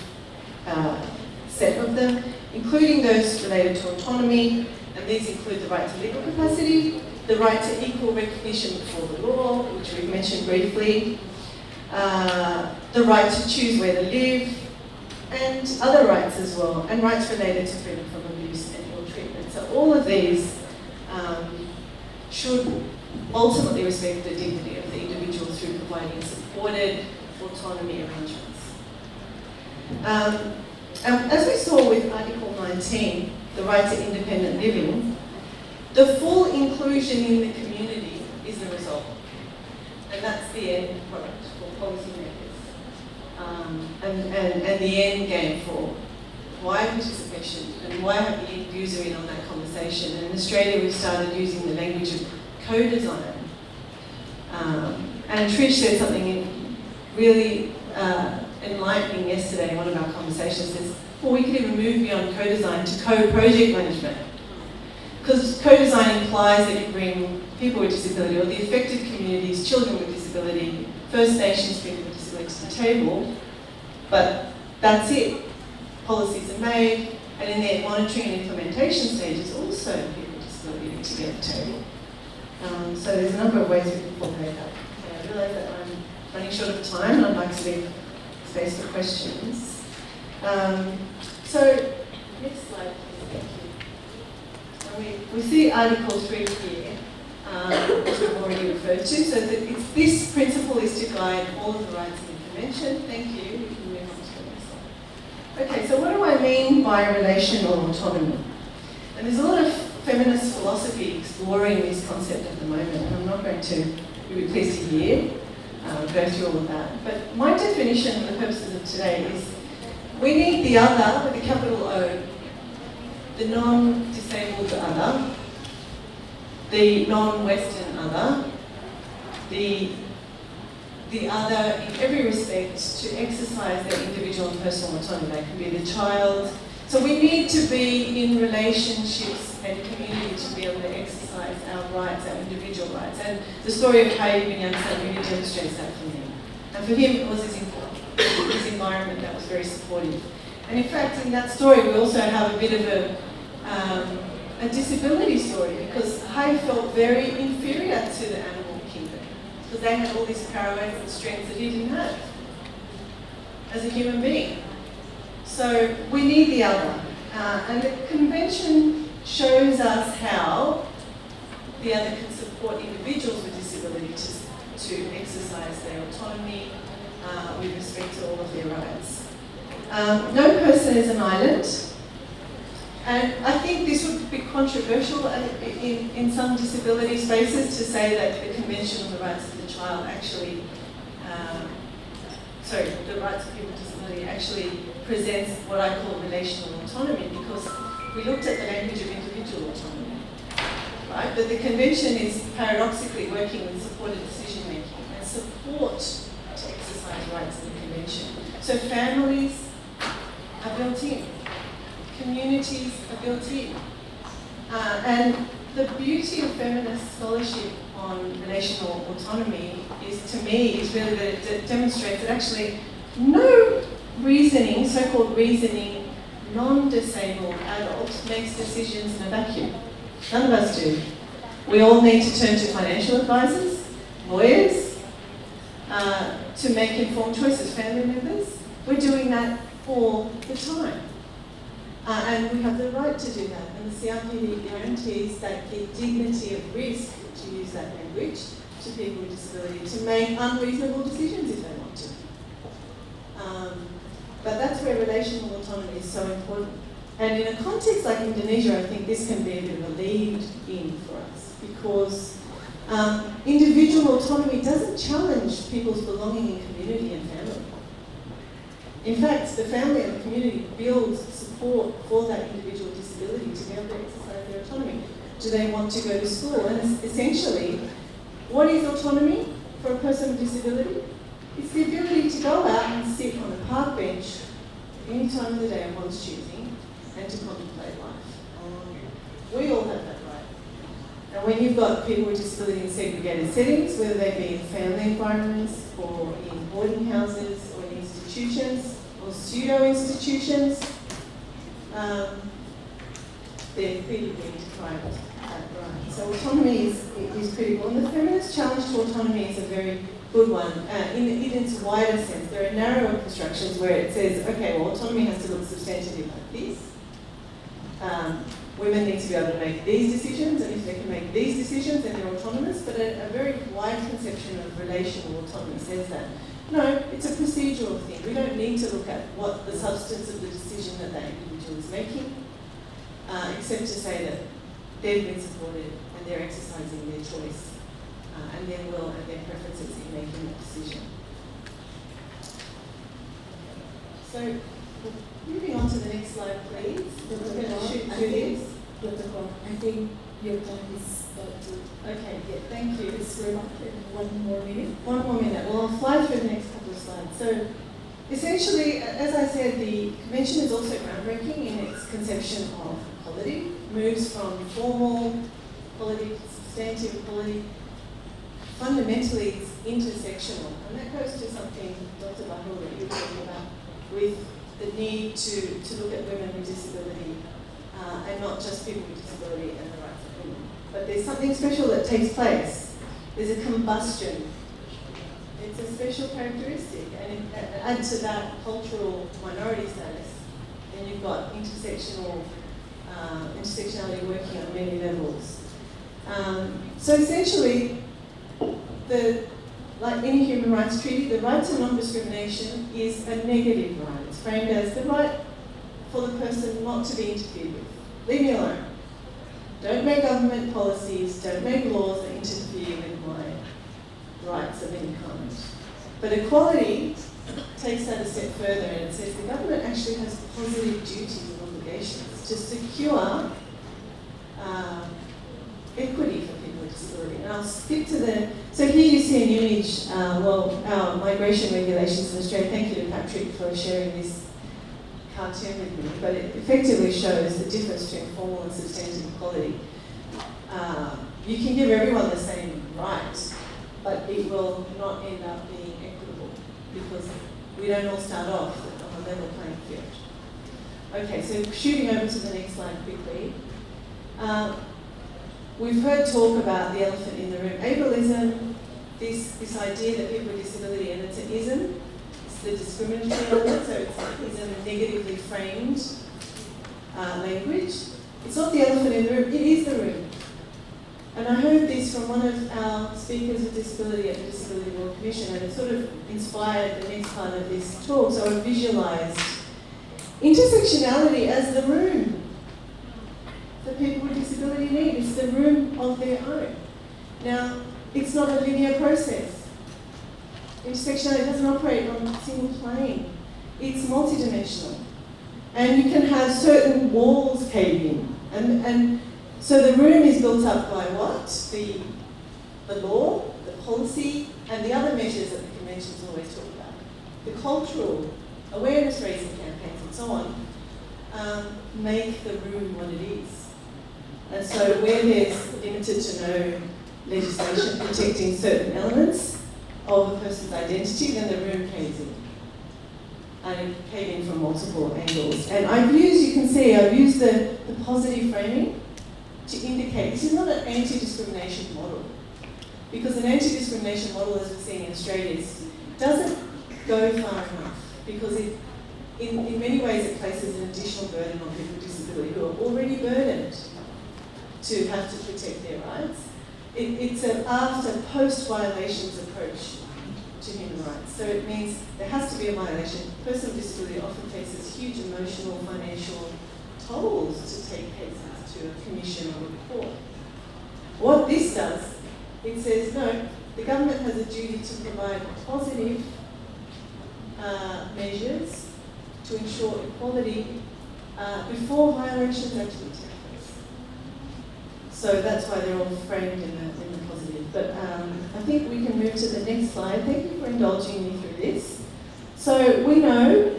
set of them, including those related to autonomy, and these include the right to legal capacity, the right to equal recognition before the law, which we've mentioned briefly, the right to choose where to live, and other rights as well, and rights related to freedom from abuse and ill treatment. So all of these should ultimately respect the dignity of the individual through providing supported autonomy arrangements. As we saw with Article 19, the right to independent living, the full inclusion in the community is the result. And that's the end product for policymakers. And the end game for why participation and why have the end user in on that conversation. And in Australia, we've started using the language of co-design. And Trish said something really enlightening yesterday in one of our conversations. Says, well, we could even move beyond co-design to co-project management. Because co-design implies that you bring people with disability or the affected communities, children with disability, First Nations people with disability to the table, but that's it. Policies are made, and in their monitoring and implementation stages, also people with disability need to be at the table. So there's a number of ways we can formulate that. I realise that I'm running short of time, and I'd like to leave space for questions. So, next slide, please. Thank you. We see Article 3 here, which we've already referred to. So this principle is to guide all of the rights in the Convention. Thank you. We can move on to the next slide. Okay, so what do I mean by relational autonomy? And there's a lot of feminist philosophy exploring this concept at the moment, and I'm not going to, you'll be pleased to hear, go through all of that. But my definition for the purposes of today is we need the other with a capital O, the non-disabled other, the non-Western other, the other in every respect to exercise their individual and personal autonomy. They can be the child. So we need to be in relationships and community to be able to exercise our rights, our individual rights. And the story of Kai Young-san really demonstrates that for me. And for him, it was his environment that was very supportive. And in fact, in that story, we also have a bit of a disability story, because Hai felt very inferior to the animal kingdom, because they had all these prowess and strengths that he didn't have as a human being. So we need the other. And the convention shows us how the other can support individuals with disability to exercise their autonomy with respect to all of their rights. No person is an island. And I think this would be controversial in some disability spaces to say that the Convention on the Rights of the Child actually, the rights of people with disability actually presents what I call relational autonomy, because we looked at the language of individual autonomy, right? But the Convention is paradoxically working with supported decision making and support to exercise rights in the Convention. So families are built in. Communities are built in. And the beauty of feminist scholarship on relational autonomy is, to me, is really that it demonstrates that actually no reasoning, so-called reasoning, non-disabled adult makes decisions in a vacuum. None of us do. We all need to turn to financial advisors, lawyers, to make informed choices, family members. We're doing that all the time. And we have the right to do that. And the CRPD guarantees that the dignity of risk, to use that language, to people with disability to make unreasonable decisions if they want to. But that's where relational autonomy is so important. And in a context like Indonesia, I think this can be a bit of a lead in for us, because individual autonomy doesn't challenge people's belonging in community and family. In fact, the family and the community builds support for that individual with disability to be able to exercise their autonomy. Do they want to go to school? And essentially, what is autonomy for a person with disability? It's the ability to go out and sit on a park bench any time of the day of one's choosing and to contemplate life. We all have that right. And when you've got people with disability in segregated settings, whether they be in family environments or in boarding houses or in institutions or pseudo-institutions, they're clearly being deprived of that right. So autonomy is critical. And the feminist challenge to autonomy is a very good one. In its wider sense, there are narrower constructions where it says, okay, well, autonomy has to look substantively like this. Women need to be able to make these decisions, and if they can make these decisions, then they're autonomous. But a very wide conception of relational autonomy says that. No, it's a procedural thing. We don't need to look at what the substance of the decision that that individual is making, except to say that they've been supported and they're exercising their choice and their will and their preferences in making that decision. So, moving on to the next slide, please. We're going to shoot through this. I think your time is about to. Okay, yeah, thank you. It's very much. One more minute. One more minute. Well, I'll fly through the next couple of slides. So, essentially, as I said, the Convention is also groundbreaking in its conception of equality. Moves from formal equality to substantive equality. Fundamentally, it's intersectional. And that goes to something, Dr. Bahul, that you were talking about, with the need to look at women with disability and not just people with disability and the rights of women. But there's something special that takes place. There's a combustion. It's a special characteristic, and add to that cultural minority status, then you've got intersectionality working on many levels. So essentially, like any human rights treaty, the right to non-discrimination is a negative right. It's framed as the right for the person not to be interfered with. Leave me alone. Don't make government policies, don't make laws that interfere with my rights of any kind. But equality takes that a step further and it says the government actually has positive duties and obligations to secure equity for people with disability. And I'll skip to so here you see an image, our migration regulations in Australia. Thank you to Patrick for sharing this cartoon with me, but it effectively shows the difference between formal and substantive equality. You can give everyone the same right, but it will not end up being equitable because we don't all start off on a level playing field. Okay, so shooting over to the next slide quickly. We've heard talk about the elephant in the room. Ableism, this idea that people with disability, and it's an ism, it's the discriminatory element, so it's a negatively framed language. It's not the elephant in the room, it is the room. And I heard this from one of our speakers with disability at the Disability Royal Commission, and it sort of inspired the next part of this talk. So I visualised intersectionality as the room that people with disability need. It's the room of their own. Now, it's not a linear process. Intersectionality doesn't operate on a single plane. It's multidimensional. And you can have certain walls cave in. And so the room is built up by what? The law, the policy, and the other measures that the conventions always talk about. The cultural awareness raising campaigns and so on make the room what it is. And so where there's limited to no legislation protecting certain elements of a person's identity, then the room caves in. And it came in from multiple angles. And I've used the positive framing to indicate this is not an anti-discrimination model. Because an anti-discrimination model, as we're seeing in Australia, doesn't go far enough. Because in many ways it places an additional burden on people with disability who are already burdened to have to protect their rights. It's an after post-violations approach to human rights. So it means there has to be a violation. A person with disability often faces huge emotional, financial tolls to take cases to a commission or a court. What this does, it says, no, the government has a duty to provide positive measures to ensure equality before violations actually take place. So that's why they're all framed in the positive. But I think we can move to the next slide. Thank you for indulging me through this. So we know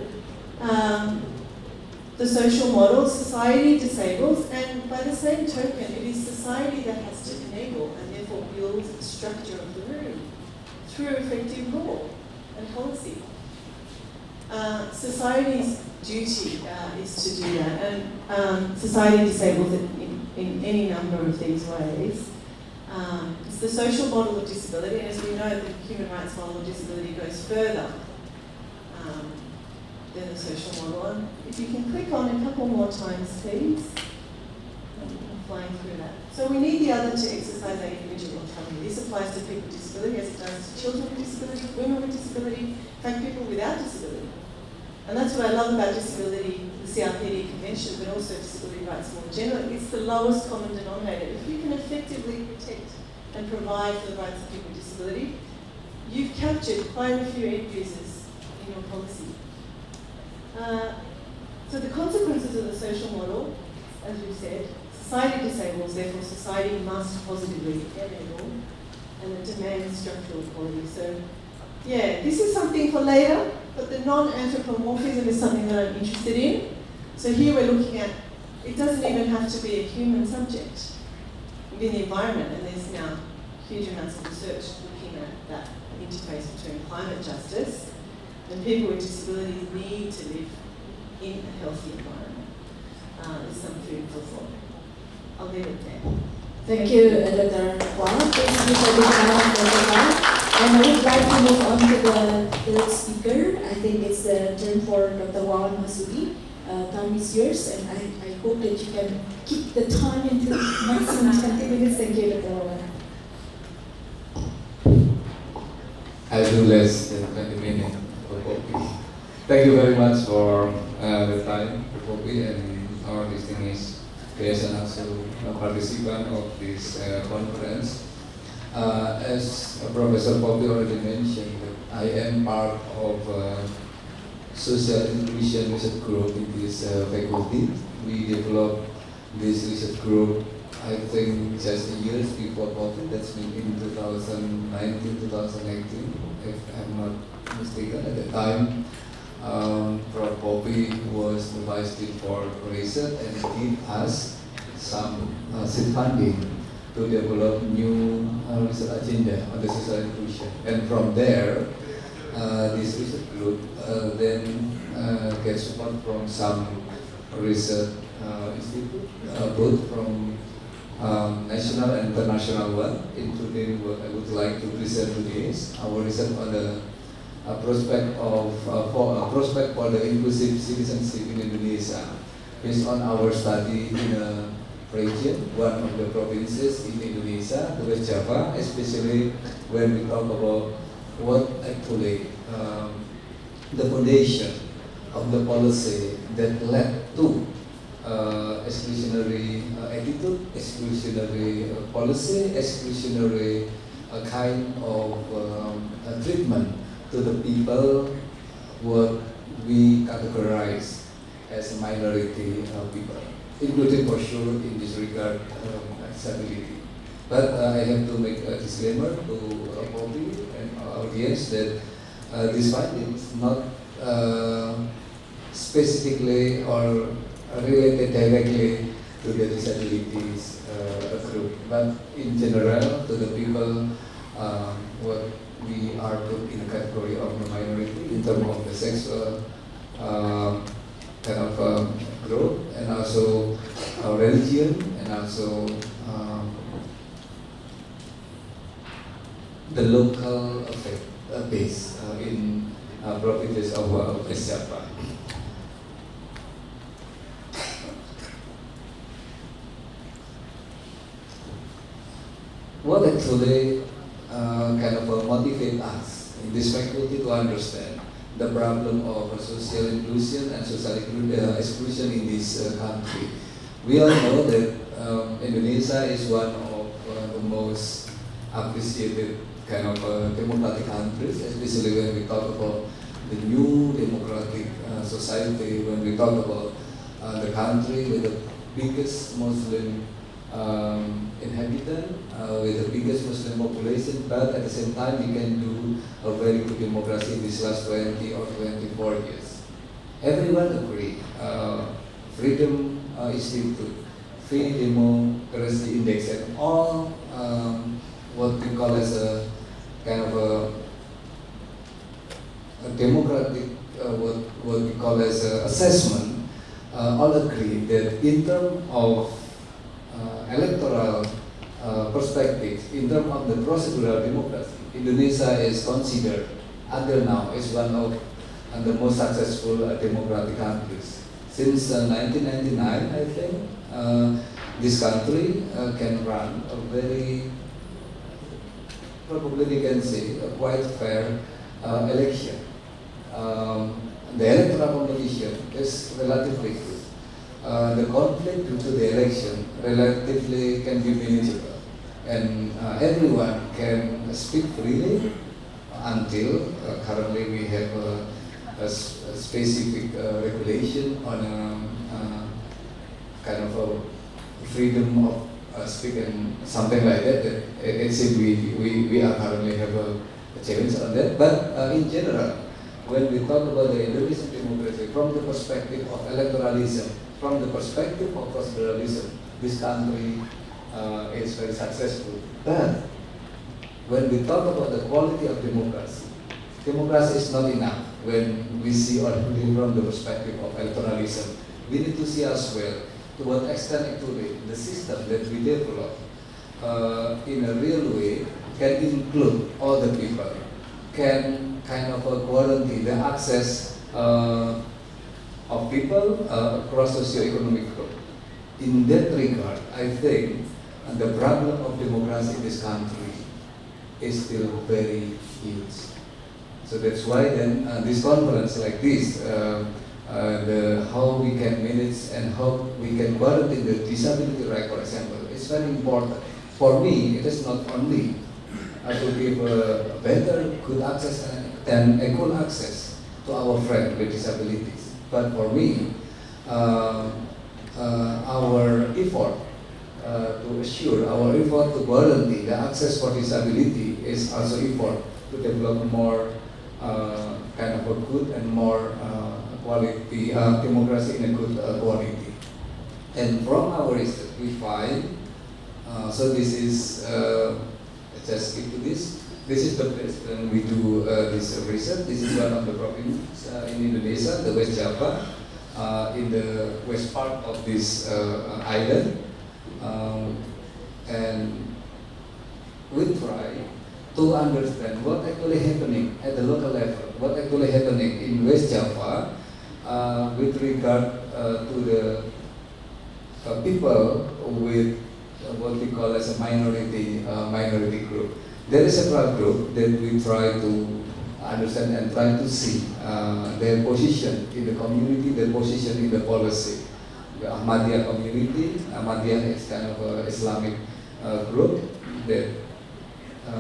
the social model, society disables, and by the same token, it is society that has to enable and therefore build the structure of the room through effective law and policy. Society's duty is to do that, and society disables it in any number of these ways. It's the social model of disability, and as we know, the human rights model of disability goes further than the social model. And if you can click on a couple more times, please. I'm flying through that. So we need the other to exercise our individual autonomy. This applies to people with disability as it does to children with disability, women with disability, in fact, people without disability. And that's what I love about disability, the CRPD Convention, but also disability rights more generally. It's the lowest common denominator. If you can effectively protect and provide for the rights of people with disability, you've captured quite a few end users in your policy. So the consequences of the social model, as we've said, society disables, therefore society must positively enable, and it demands structural equality. So yeah, this is something for later, but the non-anthropomorphism is something that I'm interested in. So here we're looking at, it doesn't even have to be a human subject within the environment, and there's now huge amounts of research looking at that interface between climate justice and people with disabilities need to live in a healthy environment. There's some food for thought. I'll leave it there. Thank you, Dr. Wang. Thank you for this round, Dr. Wang. And I would like to move on to the third speaker. I think it's the turn for Dr. Wang Masudi. Time is yours, and I hope that you can keep the time into maximum 20 minutes. Thank you, Dr. Wang. I do less than 20 minutes for Poppy. Thank you very much for the time, Poppy, and our distinguished guests and also participant of this conference. As Professor Poppy already mentioned, I am part of social inclusion research group in this faculty. We developed this research group, I think, just years before COVID. That's been in 2019, 2018, if I'm not mistaken. At the time, Prof. Poppy was the vice dean for research and gave us some seed funding to develop new research agenda on the social inclusion. And from there, this research group then gets support from some research institute, both from national and international one, including what I would like to present today is our research on the prospect for the inclusive citizenship in Indonesia, based on our study in a region, one of the provinces in Indonesia, the West Java, especially when we talk about what actually the foundation of the policy that led to exclusionary attitude, exclusionary policy, exclusionary kind of treatment to the people what we categorize as minority people, including for sure in this regard disability. But I have to make a disclaimer to Poppy and our audience that this finding is not specifically or related directly to the disabilities group, but in general to the people what we are put in a category of the minority in terms of the sexual kind of group, and also religion, and also the local base in provinces of West Java. What actually kind of motivate us in this faculty to understand the problem of social inclusion and social exclusion in this country. We all know that Indonesia is one of the most appreciated kind of democratic countries, especially when we talk about the new democratic society, when we talk about the country with the biggest Muslim inhabitant, with the biggest Muslim population, but at the same time we can do a very good democracy in these last 20 or 24 years. Everyone agree, freedom institute, free democracy index, and all what we call as a kind of a democratic, what we call as a assessment, all agree that in terms of electoral perspective, in terms of the procedural democracy, Indonesia is considered until now as one of the most successful democratic countries. Since 1999, I think, this country can run a very, probably we can say, a quite fair election. The electoral competition is relatively good. The conflict due to the election relatively can be manageable, and everyone can speak freely until currently we have a specific regulation on kind of a freedom of speak and something like that. It seems we are currently have a challenge on that. But in general, when we talk about the Indonesian democracy from the perspective of electoralism, from the perspective of proceduralism, this country is very successful. But when we talk about the quality of democracy, democracy is not enough when we see only from the perspective of electoralism. We need to see as well to what extent actually the system that we develop in a real way can include all the people, can kind of guarantee the access of people across socio-economic group. In that regard, I think the problem of democracy in this country is still very huge. So that's why then this conference like this, how we can manage and how we can guarantee the disability right, for example, is very important. For me, it is not only to give a better, good access and equal access to our friends with disabilities. But for me, our effort to assure, our effort to guarantee the access for disability is also effort to develop more kind of a good and more quality democracy in a good quality. And from our research, we find, so this is, just skip to this. This is the place when we do this research. This is one of the provinces in Indonesia, the West Java, in the west part of this island. And we try to understand what actually happening at the local level, what actually happening in West Java with regard to the people with what we call as a minority group. There is several group that we try to understand and try to see their position in the community, their position in the policy. The Ahmadiyya community, Ahmadiyya is kind of an Islamic group that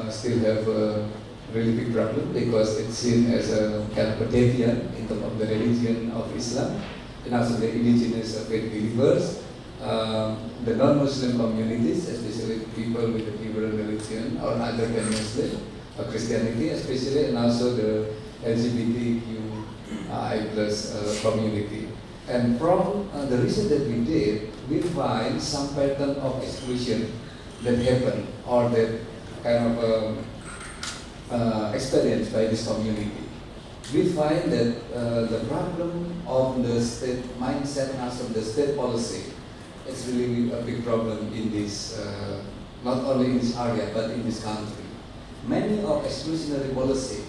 still have a really big problem because it's seen as a kind of a deviant in terms of the religion of Islam, and also the indigenous faith believers. The non-Muslim communities, especially people with a different religion or other than Muslim, Christianity especially, and also the LGBTQI plus community. And from the research that we did, we find some pattern of exclusion that happen or that kind of experienced by this community. We find that the problem of the state mindset and also the state policy is really a big problem in this, not only in this area, but in this country. Many of exclusionary policy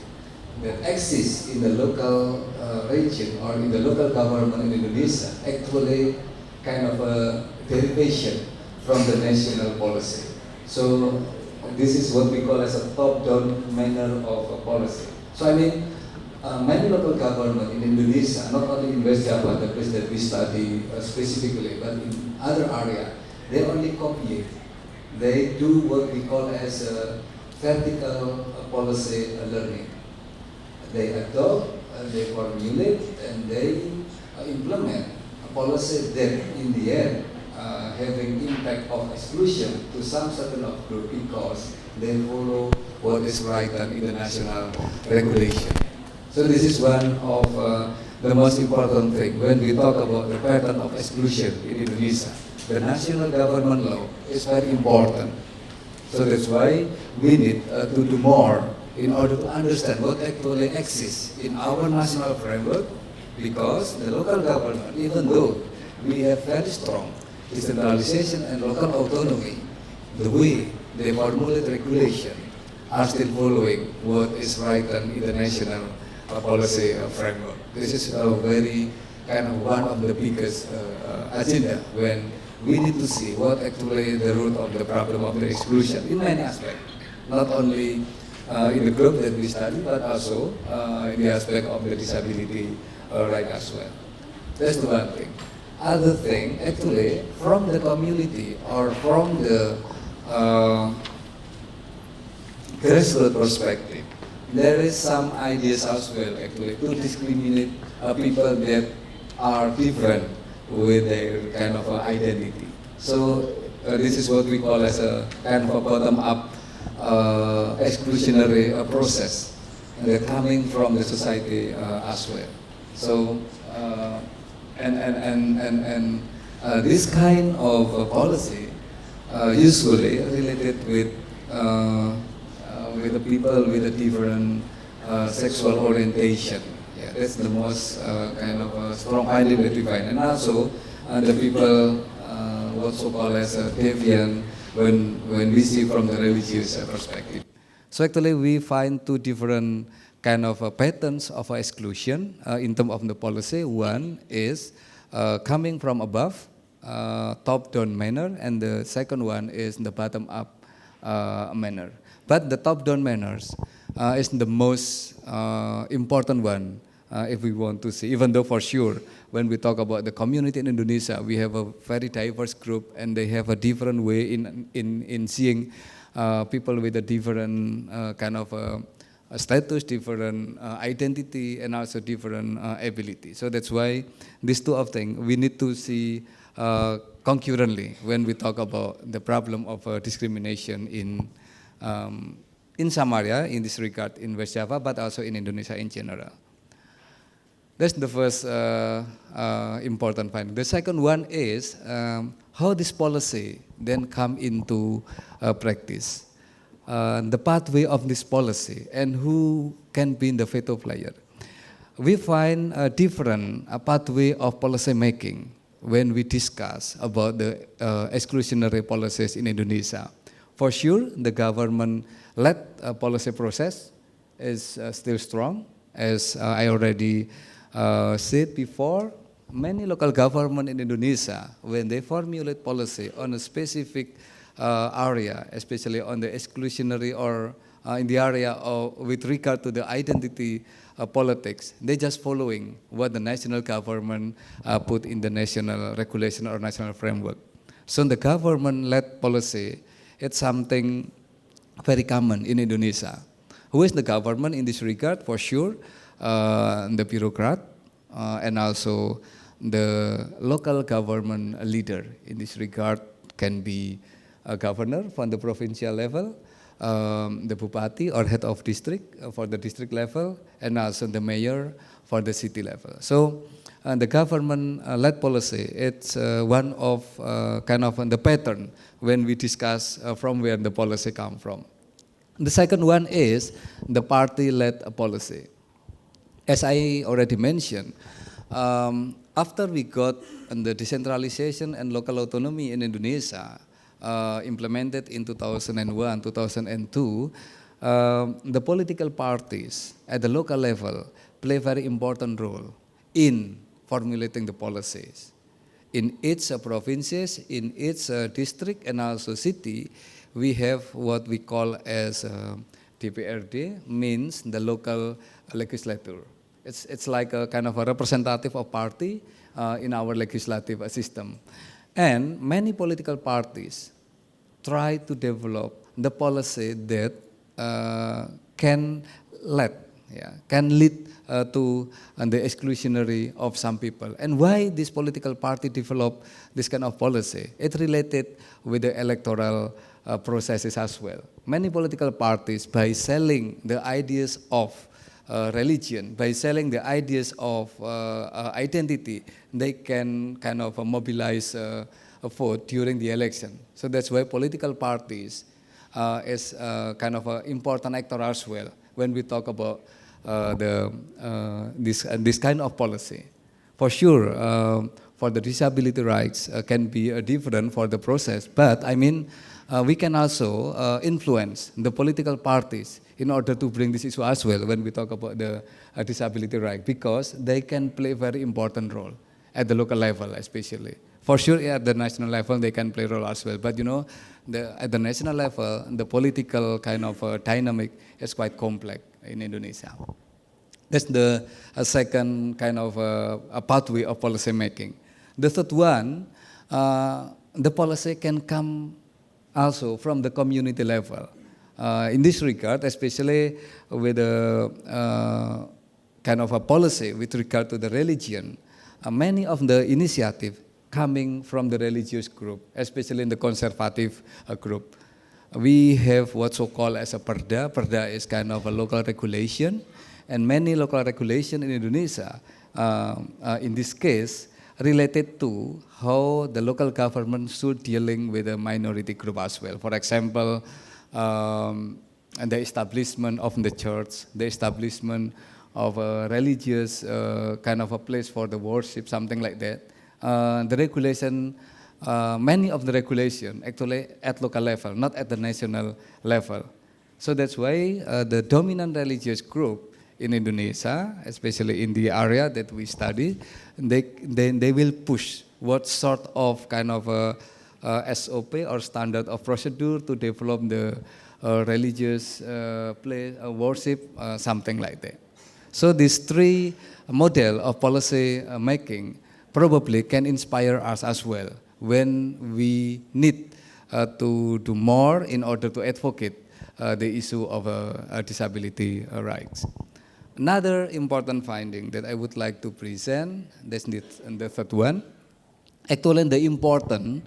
that exists in the local region or in the local government in Indonesia actually kind of a derivation from the national policy. So this is what we call as a top-down manner of a policy. So I mean, many local government in Indonesia, not only in West Java, the place that we study specifically, but in other area, they only copy it. They do what we call as a vertical policy learning. They adopt, they formulate, and they implement a policy that in the end having impact of exclusion to some certain of group because they follow what is right in the national regulation. So this is one of the most important thing when we talk about the pattern of exclusion in Indonesia. The national government law is very important. So that's why we need to do more in order to understand what actually exists in our national framework, because the local government, even though we have very strong decentralization and local autonomy, the way they formulate regulation are still following what is right in the national policy framework. This is a very kind of one of the biggest agenda when we need to see what actually the root of the problem of the exclusion in many aspects, not only in the group that we study, but also in the aspect of the disability right as well. That's the one thing. Other thing, actually, from the community or from the grassroots perspective, there is some ideas as well, actually, to discriminate people that are different with their kind of identity. So this is what we call as a kind of a bottom-up exclusionary process, and they're coming from the society as well. So this kind of policy usually related with the people with a different sexual orientation. Yeah, that's the most kind of strong finding that we find, and also the people what so called as a deviant when we see from the religious perspective. So actually we find two different kind of patterns of exclusion in terms of the policy. One is coming from above, top-down manner, and the second one is the bottom-up manner. But the top-down manners is the most important one if we want to see, even though for sure, when we talk about the community in Indonesia, we have a very diverse group and they have a different way in seeing people with a different kind of status, different identity, and also different ability. So that's why these two of things we need to see concurrently when we talk about the problem of discrimination in some area in this regard in West Java, but also in Indonesia in general. That's the first important point. The second one is how this policy then come into practice. The pathway of this policy and who can be the veto player. We find a different pathway of policy making when we discuss about the exclusionary policies in Indonesia. For sure, the government-led policy process is still strong. As I already said before, many local government in Indonesia, when they formulate policy on a specific area, especially on the exclusionary or in the area of, with regard to the identity politics, they just following what the national government put in the national regulation or national framework. So the government-led policy, it's something very common in Indonesia. Who is the government in this regard? For sure, the bureaucrat and also the local government leader in this regard can be a governor from the provincial level, the bupati or head of district for the district level, and also the mayor for the city level. So the government-led policy, it's one of kind of the pattern when we discuss from where the policy come from. The second one is the party-led policy. As I already mentioned, after we got the decentralization and local autonomy in Indonesia, implemented in 2001, 2002, the political parties at the local level play a very important role in formulating the policies. In each provinces, in each district and also city, we have what we call as DPRD, means the local legislature. It's like a kind of a representative of party in our legislative system. And many political parties try to develop the policy that can lead to the exclusionary of some people. And why this political party develop this kind of policy? It related with the electoral processes as well. Many political parties, by selling the ideas of religion, by selling the ideas of identity, they can kind of mobilize a vote during the election. So that's why political parties is kind of an important actor as well when we talk about this kind of policy. For sure, for the disability rights can be different for the process, but I mean, we can also influence the political parties in order to bring this issue as well when we talk about the disability right, because they can play a very important role at the local level especially. For sure at the national level they can play a role as well, but you know, at the national level, the political kind of dynamic is quite complex in Indonesia. That's the second kind of a pathway of policy making. The third one, the policy can come also from the community level. In this regard, especially with a kind of a policy with regard to the religion, many of the initiative coming from the religious group, especially in the conservative group. We have what's so called as a perda. Perda is kind of a local regulation, and many local regulation in Indonesia, in this case, related to how the local government should dealing with a minority group as well. For example, and the establishment of the church, the establishment of a religious kind of a place for the worship, something like that. The regulation, many of the regulation actually at local level, not at the national level. So that's why the dominant religious group in Indonesia, especially in the area that we study, they will push what sort of kind of a SOP or standard of procedure to develop the religious place, worship, something like that. So these three model of policy making probably can inspire us as well when we need to do more in order to advocate the issue of disability rights. Another important finding that I would like to present, that's the third one, actually the importance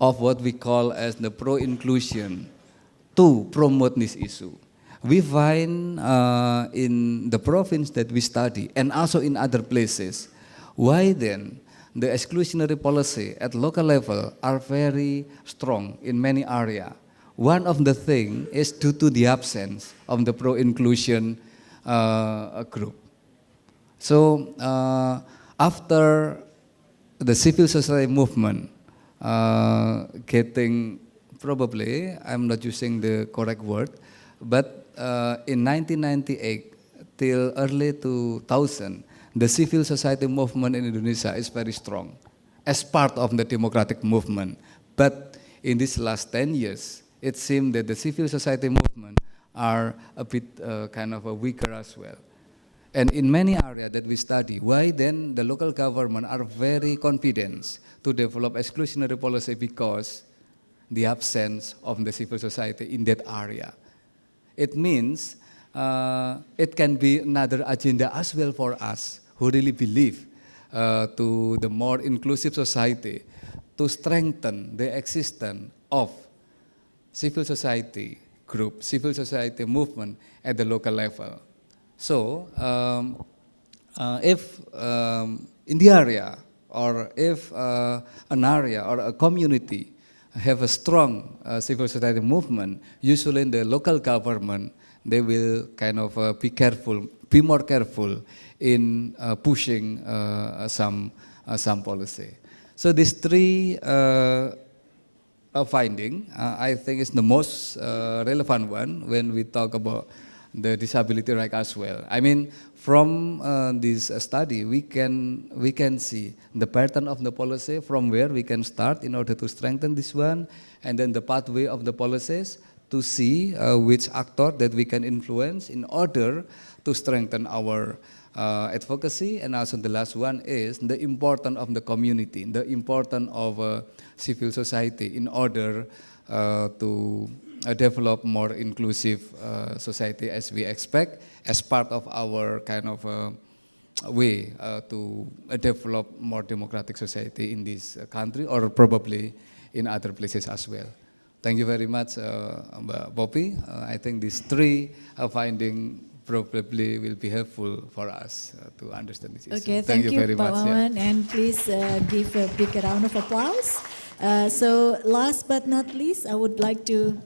of what we call as the pro-inclusion to promote this issue. We find in the province that we study and also in other places, why then the exclusionary policy at local level are very strong in many areas. One of the things is due to the absence of the pro-inclusion group. So after the civil society movement getting, probably, I'm not using the correct word, but in 1998 till early 2000, the civil society movement in Indonesia is very strong as part of the democratic movement. But in these last 10 years, it seems that the civil society movement are a bit kind of a weaker as well. And in many areas that we study, why then the local government are very confident to develop exclusionary policy because the absence of the civil society in that area. It means it can be another agenda as well for us who really believe to the more inclusive society to strengthen the existence of civil society group, civil society movement at the local level. So if in the area or if an area or a community have a strong civil society movement, usually in the local government, they will kind of be more careful in pushing some policy. So these three finding, I think is the most relevant one when we talk about the disability right as well. I mean, from this study, we can see the pattern of the policy from where we can start in order to strengthen this one, and then the pathway of the policies to see which actor that we can influence in order to strengthen our advocacy. And also the last one is the importance of the community, the importance of civil society in order to develop more inclusive society as we expect, as part of our kind of way to develop more democratic society in this country or probably in other places as well. Thank you very much, Mbak Poppy. I think these three findings probably will be helpful for us to understand this issue. Okay, thank you very much. Mawan, and please give a big round of applause. So last but not least, I would like to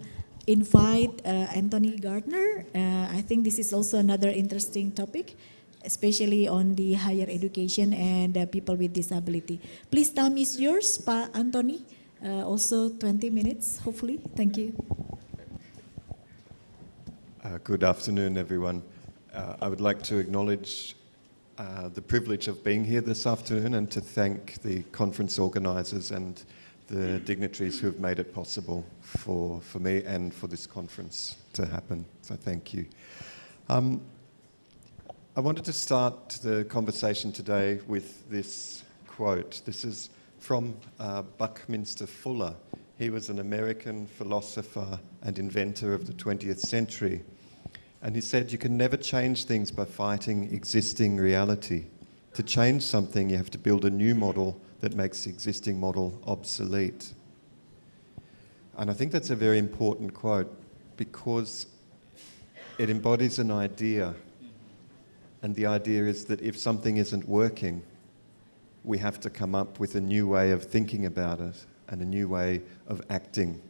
invite Anthony Gardner. I think this is also another interesting topic, especially on the higher education and people with disability. Please, time is yours, Pa Anthony. Also 20 minutes, hopefully. Thank you. Good afternoon, everyone. I would like to acknowledge the privilege of being here this afternoon and to thank the conference organisers and the dignitaries who have made it possible for me and for this conference to happen. So thank you. I wanted to start the conversation today with this quote. This is from Buckminster Fuller. He was an American philosopher and inventor of the 20th century. And he said, you can never change things by fighting existing reality. To change something, you have to build a new model that makes the existing model obsolete. And I think that's a very important quote because it embodies an idea. And the idea is that if something isn't working, we have to come up with a new way of thinking about it and a new way of acting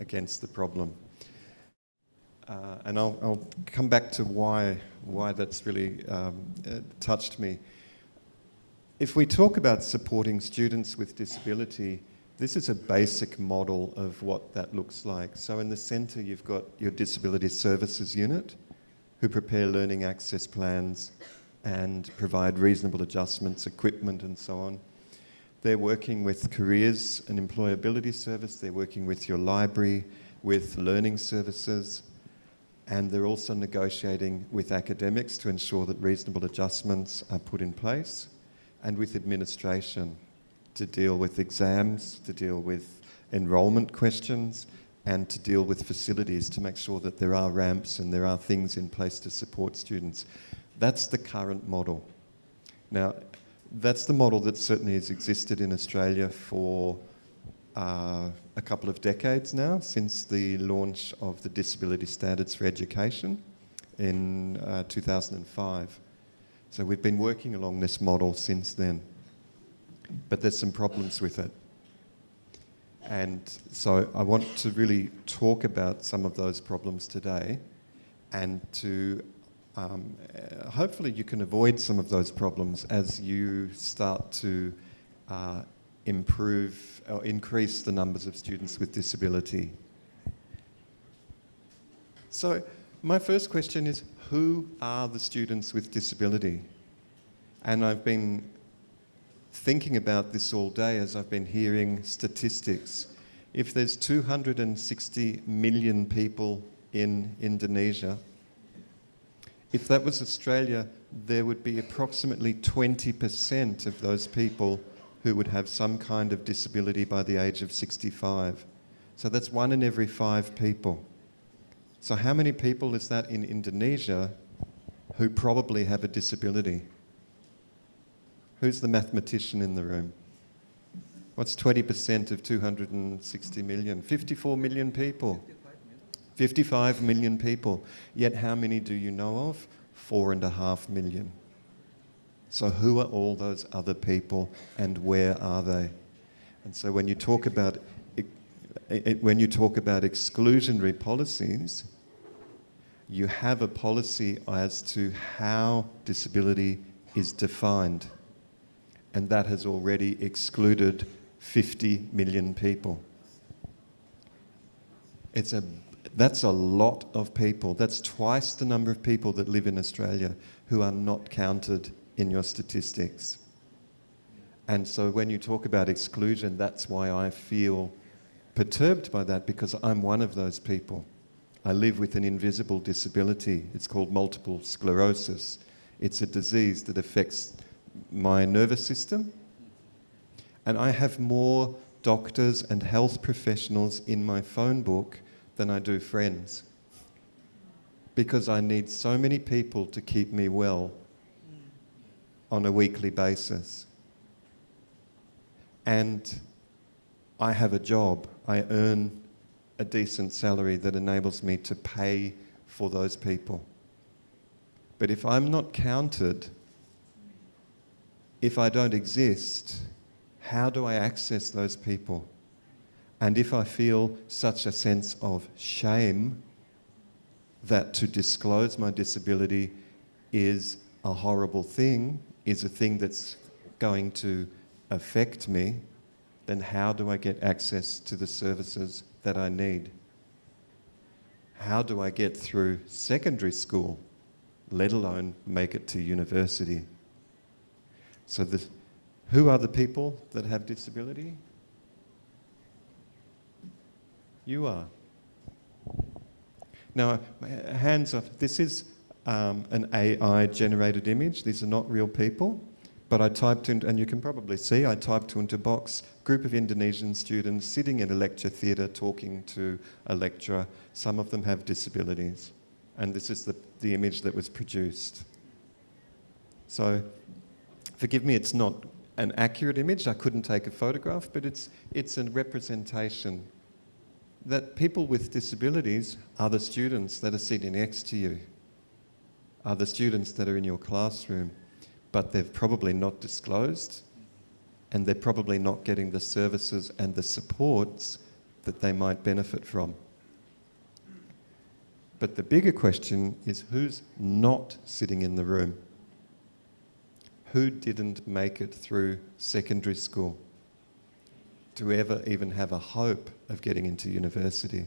against the problem. And I'll come back to why that's really touched me. If we talk about supporting students with disability, this is a basic model of what that looks like. So in the centre, you've got your Disability Services Unit, who prepare learning access plans and provide reasonable adjustments, equipment and so on. They're working with Careers and Employability Service, they're working with your library, with learning services, and they're also negotiating with academics to ensure that reasonable adjustments are put in place, and with administration to deal with exams, to deal with enrolment questions, and to deal with facilities to make sure that there are ramps and there are things in place to support students. That's the current model. Now, that's the model that certainly has existed in Australia for a couple of decades now, since the launch of the Disability Standards for Education in 2005. So we've been working along this model since then. But there's some problems with it. And so I want to really talk about some of those problems today, and to hopefully you can avoid some of those problems as you start to improve or increase the numbers of students with disability. So my first question is, who are the students with disability? And I've been thinking about this all day as I've been hearing statistics. If there's 260 million people in Indonesia, if that was Australia, there would be approximately 20% of those people who would have some kind of disability by the age of 65. So that's 1 in every 5 people. So how many people is that in Indonesia who probably have a disability? Who's the mathematician in the room? What's 20% of 260 million? 54 million people. 55 million people. Yet how many do you know of? 4.5 million. So who are all those other people, and where are they? And so when you talk about exclusionary policies, you have a policy as to how disability is defined, and that has already excluded 50 million people. That's a lot of people. That's twice the number of people that live in Australia who are not counted in your statistics. And so when you talk about exclusion, that's why I feel perturbed by that, because I'm one of those people. I live with an invisible disability. It's called multiple sclerosis. It's a disease that affects my nervous system. And I have more doctors and health professionals in my phone book than I do friends, because I need so many people to keep me well on a weekly basis. And I have a job. I earn a decent salary that enables me to pay for those people. But if I'm not counted, if I don't exist, how do I access those people? And if I feel such a sense of shame that to disclose my disability is a horrible thing, is a thing that's going to affect me, then how do I get access to the services that I need? How do I get through secondary school, let alone make it to university? So who are the people that have disability? You are. Now, hands off. This is an AI-generated image. These are not real people. But I typed in, and you can probably see, I typed into a box, group of Indonesian students sitting in a lecture theatre talking to a lecturer. Some of them have disabilities. And this is the image that was produced. So, forgive me, it's not an accurate image. I couldn't take a photograph, but it's a representation that people with disabilities are the students that are sitting next to you, are the students that are in your classroom, but they've probably not disclosed, and they're probably not getting the services and the supports that they might benefit from. But the bigger question is, who's not sitting in the room? Who didn't make it through secondary school to ever even have a hope of getting into university?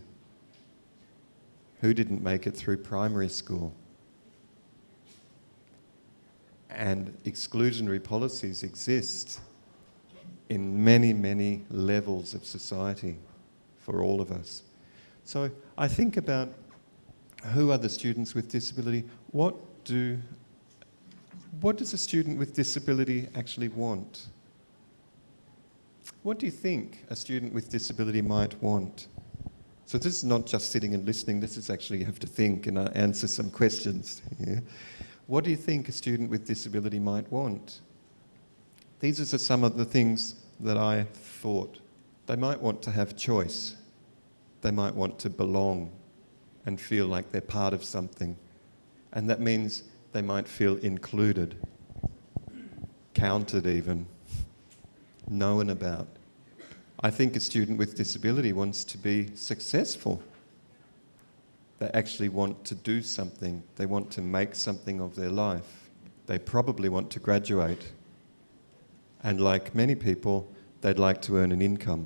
Who didn't make it through primary school? And exclusionary policies exist in many, many levels of society for all of us. So I think about who are the students with disability? What does a student with disability actually want? What do you think a student with disability might want? So this is not just sitting and listening, this is actually you have to think and answer some questions here. What do you think a student with disability might want? These are some of the things that I thought. They might want to have choice. They might want to belong and feel like they're part of something. And that means they might feel included, counted even, known about. I think a student with disability wants to be successful. They actually want to do something. They want to make something of their life. They probably want to graduate. And like many people, they'd like to earn an income.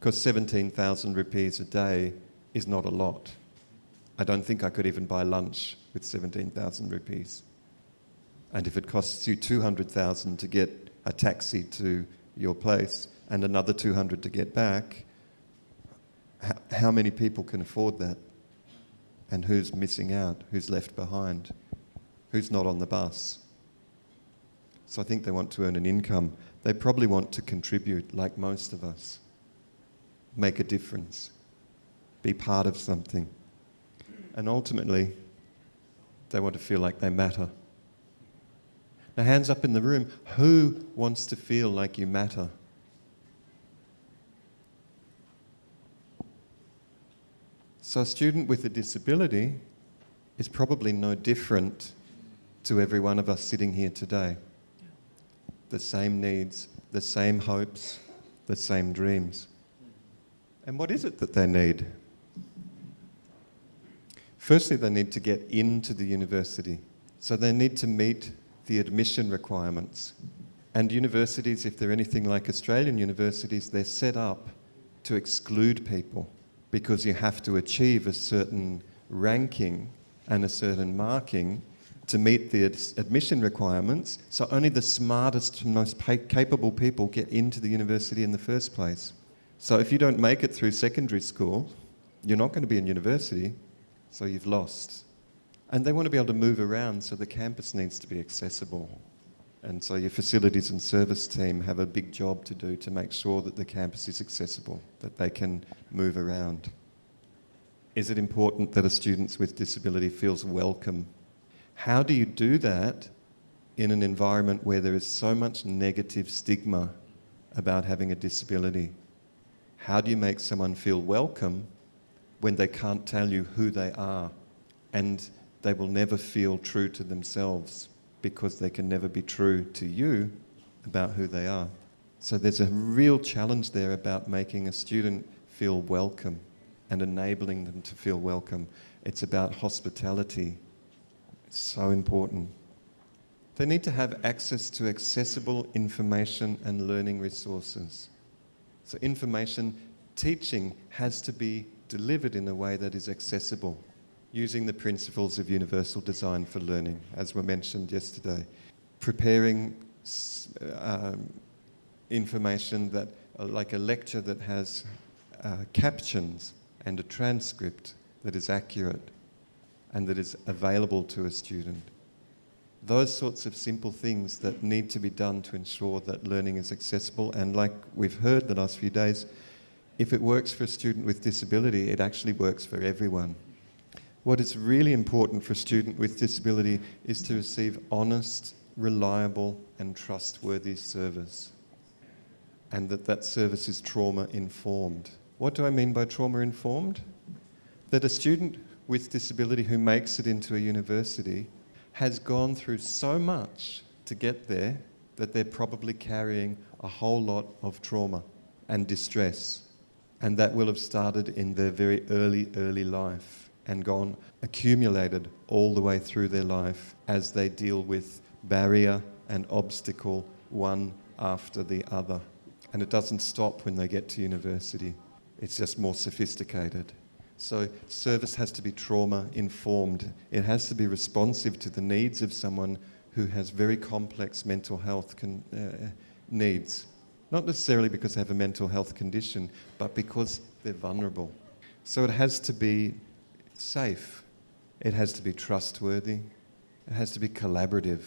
Because 17,000 rupees a day is not a lot. I don't think I could even buy lunch with 17,000 rupees. And if it costs you 200,000 to get a taxi to your place and another 200 to get back, how many people can afford that? And who's missing out? Who's left behind? Who's not on the bus? So I think they want to earn an income. They probably want to contribute, like most of us. Make a difference. Be part of something. And ultimately, they want to feel like they matter. Now, hands up in the room. Who wants to feel like you matter? So a student with a disability is probably no different to every one of us sitting here today. The same needs, the same hopes, the same dreams. And what is it that they need? Firstly, they need to get into the university. So they need to meet the admission requirements. And universities, if they're anything like Australian universities, they're set up to exclude people because you have to achieve a certain ranking and a certain marking to meet the admission requirements, so only the smartest and most capable people get into the university in the first place. So if you don't make it through secondary school, you're not going to be in university, so you've lost. And they want to be able to move around, so the campus needs to be accessible. And so your facilities and service team have a big job to do to make sure that the campus is accessible, that they can move around. Is it important that a student with disability feels welcome? How do you do that in an environment where there is so much negative stigma about having a disability? How do you make someone feel welcome when they can't tell you who they are and they will never feel true to themselves because they can never be true to you about who they are? So there's a real challenge there about making a student feel welcome and enabling them to feel welcome. It's about hospitality. It's so important. They need to have access to accessible information and learning resources. So information, teaching has to be delivered in a way that is accessible, using the principles of universal design for learning, as were mentioned yesterday. Preparing information that, like a lecture that has captions and a transcript that is accurate and that is available to a student. Those sorts of simple things that need to be done to ensure that learning is accessible. And like we've heard the last few days, if it works for a student with disability, it actually works for everyone. What is really important for a student with disability is to receive honest, reliable and trustworthy service. And that service is trauma-informed. What do I mean by trauma-informed? That a student with disability who makes it into a university has gone through so much to get there that they're probably carrying a whole lot of trauma and distress. And that will have started in their very early life and accumulated all the way through their life as they deal with barrier and obstacle one after the other. And it doesn't stop when they get to university. It's just more sophisticated. So service has to be trauma-informed. It has to be responsive to the needs of someone who has very complex mental health needs. Not necessarily because they have a mental health condition, but because they're vulnerable. So it has to be safe, it has to be trustworthy, it has to be collaborative,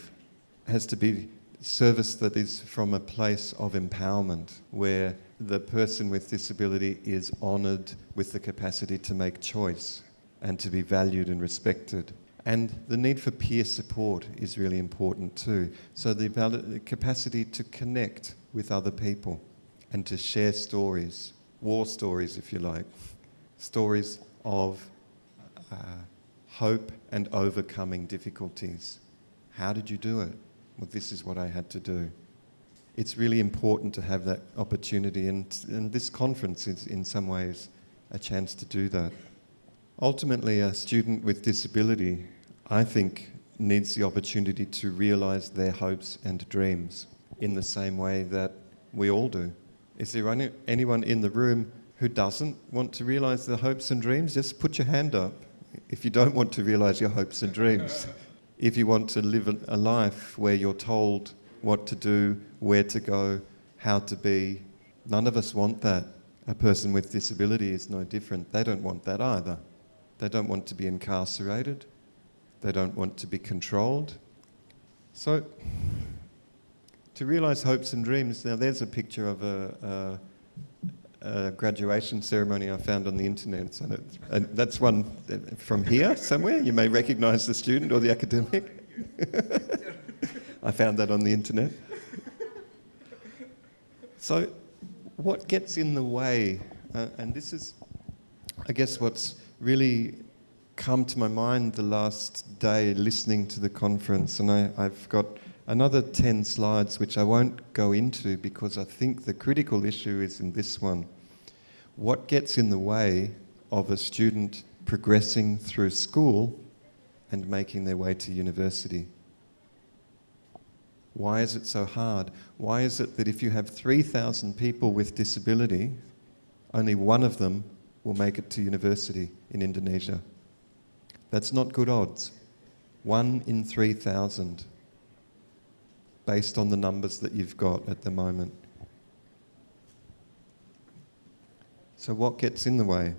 it has to be service that is from a place of empowerment, where the person with disability is honoured with the capacity to make choice and to be valued and respected. And the need for peer support is really important too. So the capacity to connect with other people and to share stories, war stories if you like, stories of hope and overcoming difficulties. How did you do it? Well, this is what I had to do. It's really important to have that opportunity, and this conference is in some ways a chance to do that. Ultimately, a student with disability, I think, needs the opportunity to realise their hopes and dreams in the same way that we all do. Is there anyone in the room who doesn't want to realise their hopes and dreams? Just put your hand up if you don't want to realise your hopes and dreams. If you want to live a life where you're told what to do, where to go, how to be. None of us want that. A person with disability is no different. They don't want that either. They don't want to be incarcerated. They don't want to be controlled. So, to realise hopes and dreams, now there's a picture of a graduation ceremony I found on the internet. And that's one from here somewhere. You may recognise the student or the academic. I found that on the internet. So what gets in the way, and this is, I guess, what's really come to my mind the last day listening to the conference, and I've got another 10 slides which I won't go into because I think the critical issue is in this one. What gets in the way of a student progressing through school and making their way to university? Why is it so hard? Why is it that if you have 3,000 people with disability, only one of them will make it to university in Indonesia? That's not good odds. 1 in 3,000, based on the numbers that you've got at the moment. So what gets in the way?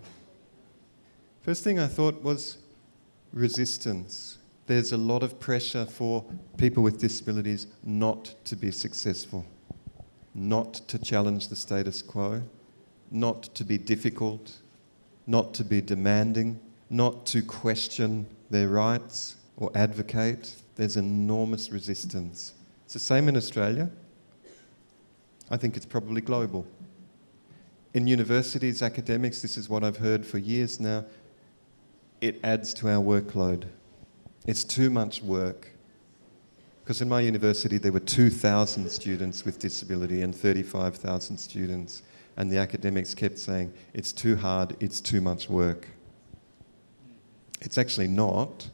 First thing I thought was resistance. There's a lot of pressure for people with disabilities not to be successful, not to challenge the status quo, not to be difficult, not to be demanding, not to question their rights or advocate. There's enormous resistance. It's the same in Australia. I think it's probably global. In universities, academics, this is what I've heard for years now, it adds to our workload. It's too much work. Because in my university there were 2,000 students with disability and 35,000 students, and the academics kept saying, it's too hard, it's too much work. It's actually not,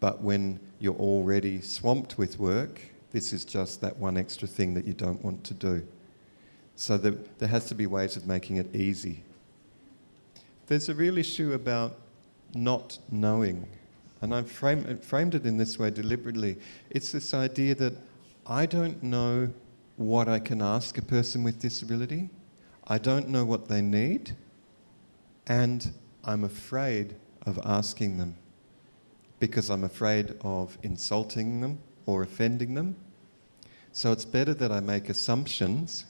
but when you're already swamped with work, this is just that one extra thing that you don't want to do. So there has to be ways of making it easy. There's a real issue about not knowing, and I've framed it in this way deliberately. It's this idea that I don't know what I can ask a person with disability, I don't know what they need, and I'm afraid of asking them because I'm afraid of insulting them or offending them. So it's better that I make assumptions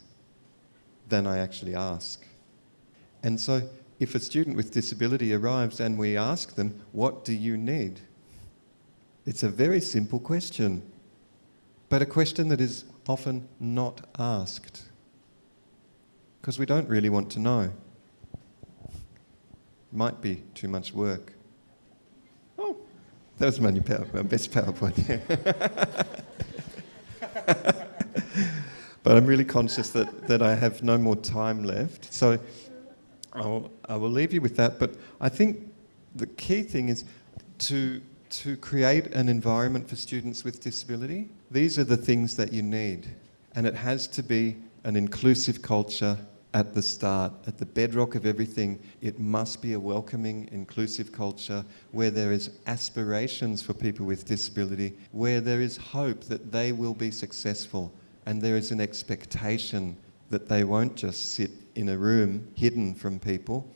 than I actually ask. And so if a student with disability arrives and we ask them, what do you need? It's a very simple question, but a question that is often not asked because we don't really want to know. Might be too much work. Oh, that was my best PowerPoint. But I'm really conscious that I have no more time left. So I will leave you with that. But I think the key thing is to create an environment for students with disability. These are the things that you need. And it has to be an inclusive culture at the start, at the bedrock of everything. It must be a welcoming, inclusive culture where there is aspirations for people with disability, where there is hope that they will be successful, and there is an expectation that they won't just sit in a room hidden from people,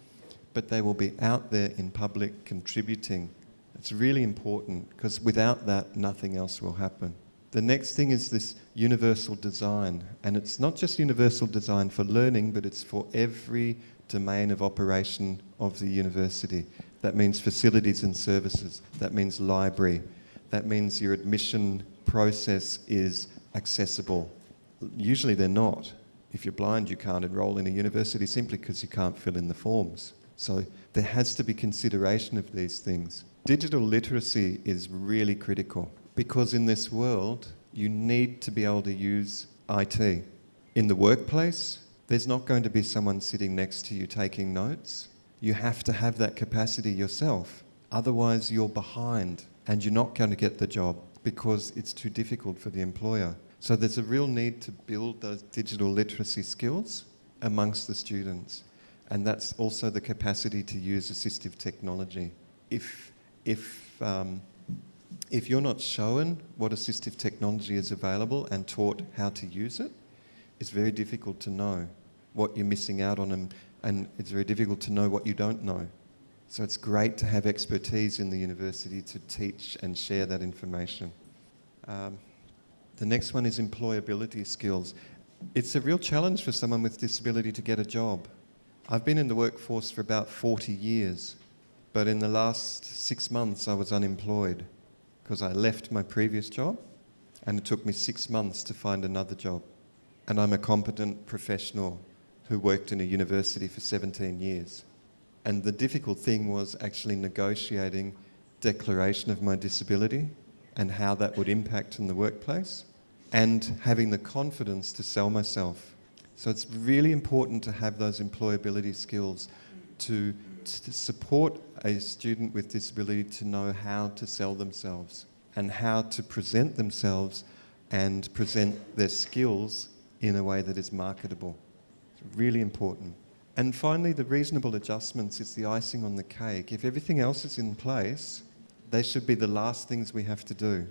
but they will be out there in public contributing. It's really important because without that, nothing else will happen. The next thing is this universal design, and it's not just universal design for learning, but it's for every domain of operation of the university. That means facilities and services. That means library. That means your admission process is accessible. Usually they're not. If you're blind, you can't enroll in a university simply because you can't fill in the forms. So there has to be consideration of these things. Digital literacy is really critical because in this world, you need to be able to use IT. In the workplace, there's not going to be someone sitting next to you taking notes. You have to have that capacity yourself. Otherwise, you're behind and you're not going to get the job because it's too difficult for the employer. So there's a real need to build those digital literacy skills amongst the students. And that's also the capacity to use assistive technology. If you're not shown what assistive technology is available and taught how to use it, it's very difficult to know what you're missing out on, and it's very difficult to know what you don't know. So it's great to have expertise in the university to teach and share that information. The next one is employability skills. It's a real challenge for someone with disability to get a job. I've been in the workforce for about 40 years, but in the last 6 months I was unemployed because I left my previous job and it took me 6 months to find another job. And I'm a competent professional who worked in a university for 17 years. And the difficult thing was actually negotiating declaration of my disability and how that would impact in the workplace, and having the confidence to sell myself. So it's really important to have those employability skills to support a student with disability to know how to sell themselves and how to present themselves and present their skills in a way that is marketable. It's really important. And finally, the reasonable adjustments is the icing on the cake. If everything else is in place, they should be the last things we have to do,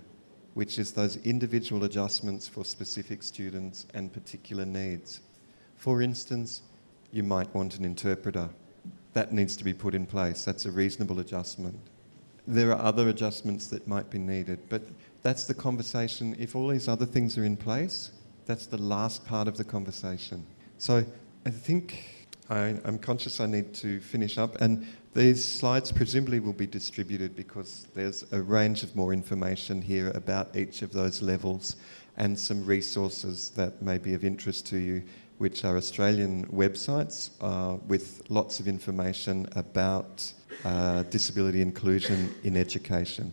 which is those individual adjustments for specific students and particular needs. For instance, you might want an interpreter. That needs to be put in place. That's a reasonable adjustment. There are other adjustments that might be needed, but that's the conversation. If all these other things are in place, that's the last part of the conversation. So I think I'm conscious I need to finish up, and these slides presumably will be distributed because there's a range of more information here about each of those levels and some resources that may be of interest to you, which are Australian websites with lots of information about disability inclusion in education.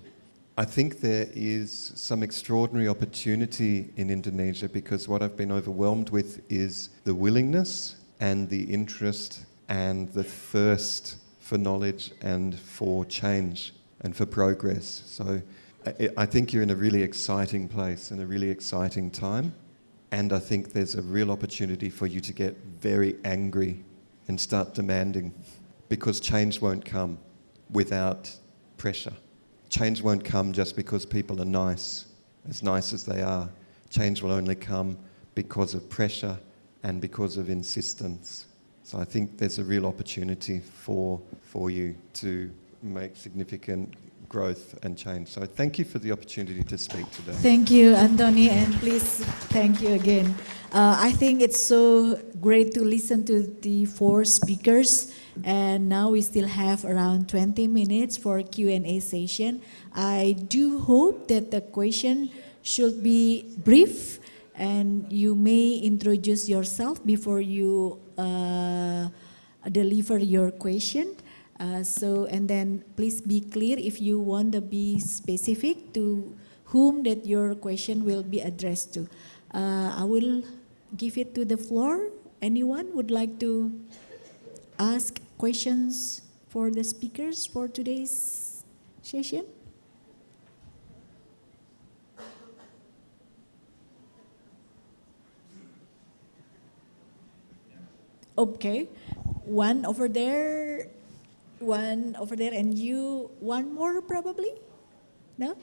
I think there is some extraordinary opportunity in Indonesia because what I've been overwhelmed with is the willingness and the interest and the thirst for knowledge and for change and for progress. So I think you're in a really exciting place and a really exciting time. And I think there's a real opportunity for you to get very angry and start demanding, because change won't come without pressure. Change won't come just because people are nice as they are. Change will only come because of pressure and because of insistence. So I think there's a real opportunity for you to make significant growth and change. So thank you for the opportunity to speak today. Thank you, Anthony, and please thank you again. I think it's so great to listen to the 4 speakers, and now we still have around 20 minutes for Q&A session. I do hope that the question should be brief, and you may introduce yourself before you deliver your question. And then please be clear if you want to be specific to whom that your question will be addressed to. I will give it to the floor. Anyone would like to ask questions for the speakers for today's session? Okay, one over there, and you, one more probably? No?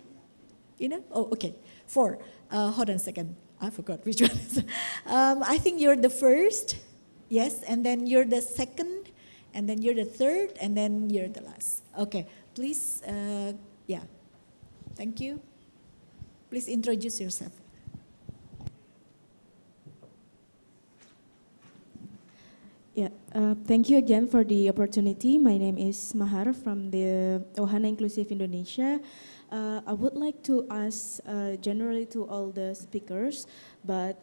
You know? Oh, okay, 4. Hold on a second. I forgot which one. I think you're the first, yes, and then you're the second, and then you're the third, and then you're the last. Okay, please, yeah. Thank you. Please introduce yourself. Yeah, thank you again for the opportunity. My name is Mahar from the Ohana Inclusive Indonesia. I would like to ask generally to all the speakers, but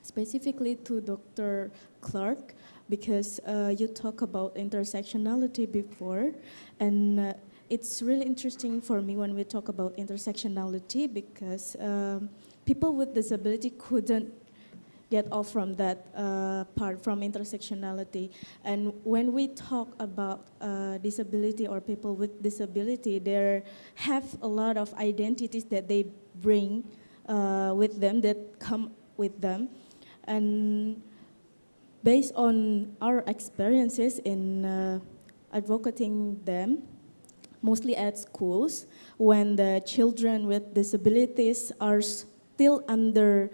specifically to Dr. Clark, because you talk about intersectionality before, and it's really interesting for me when we talk about intersectionality because people with disability couldn't get off from that part from intersectionality. And when we talk about disability or people with disability, they have a lot of identities that they bring with them, that come with them. And based on our experiences in advocating them, mostly at schools, when the children with disabilities are still under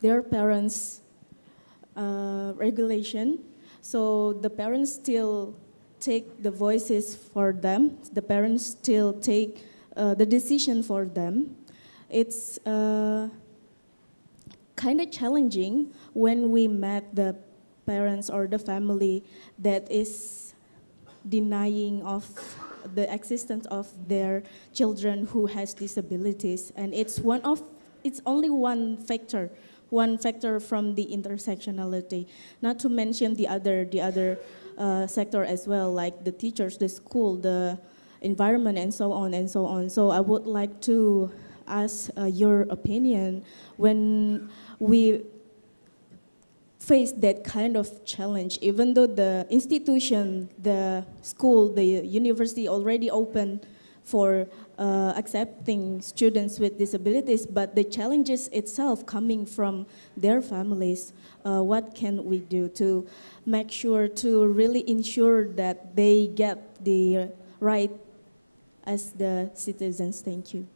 their parents' regulation. So the parents still take the voices for them. The parents still take the decision for them. It's kind of challenging when we met the parents or the family that is denying of the existence of their children who has disabilities. And it's only one factor from the intersectionality, not to mention the other sector as well, like the teachers, the school, the environment, and so on and so on. So I would like to ask your opinion when we face that kind of challenge, even though the institution, the school, the university already open for accepting students with disabilities, but the challenges itself coming from their families. What can we do to make sure to really ensure that they get the right as the citizens? Thank you.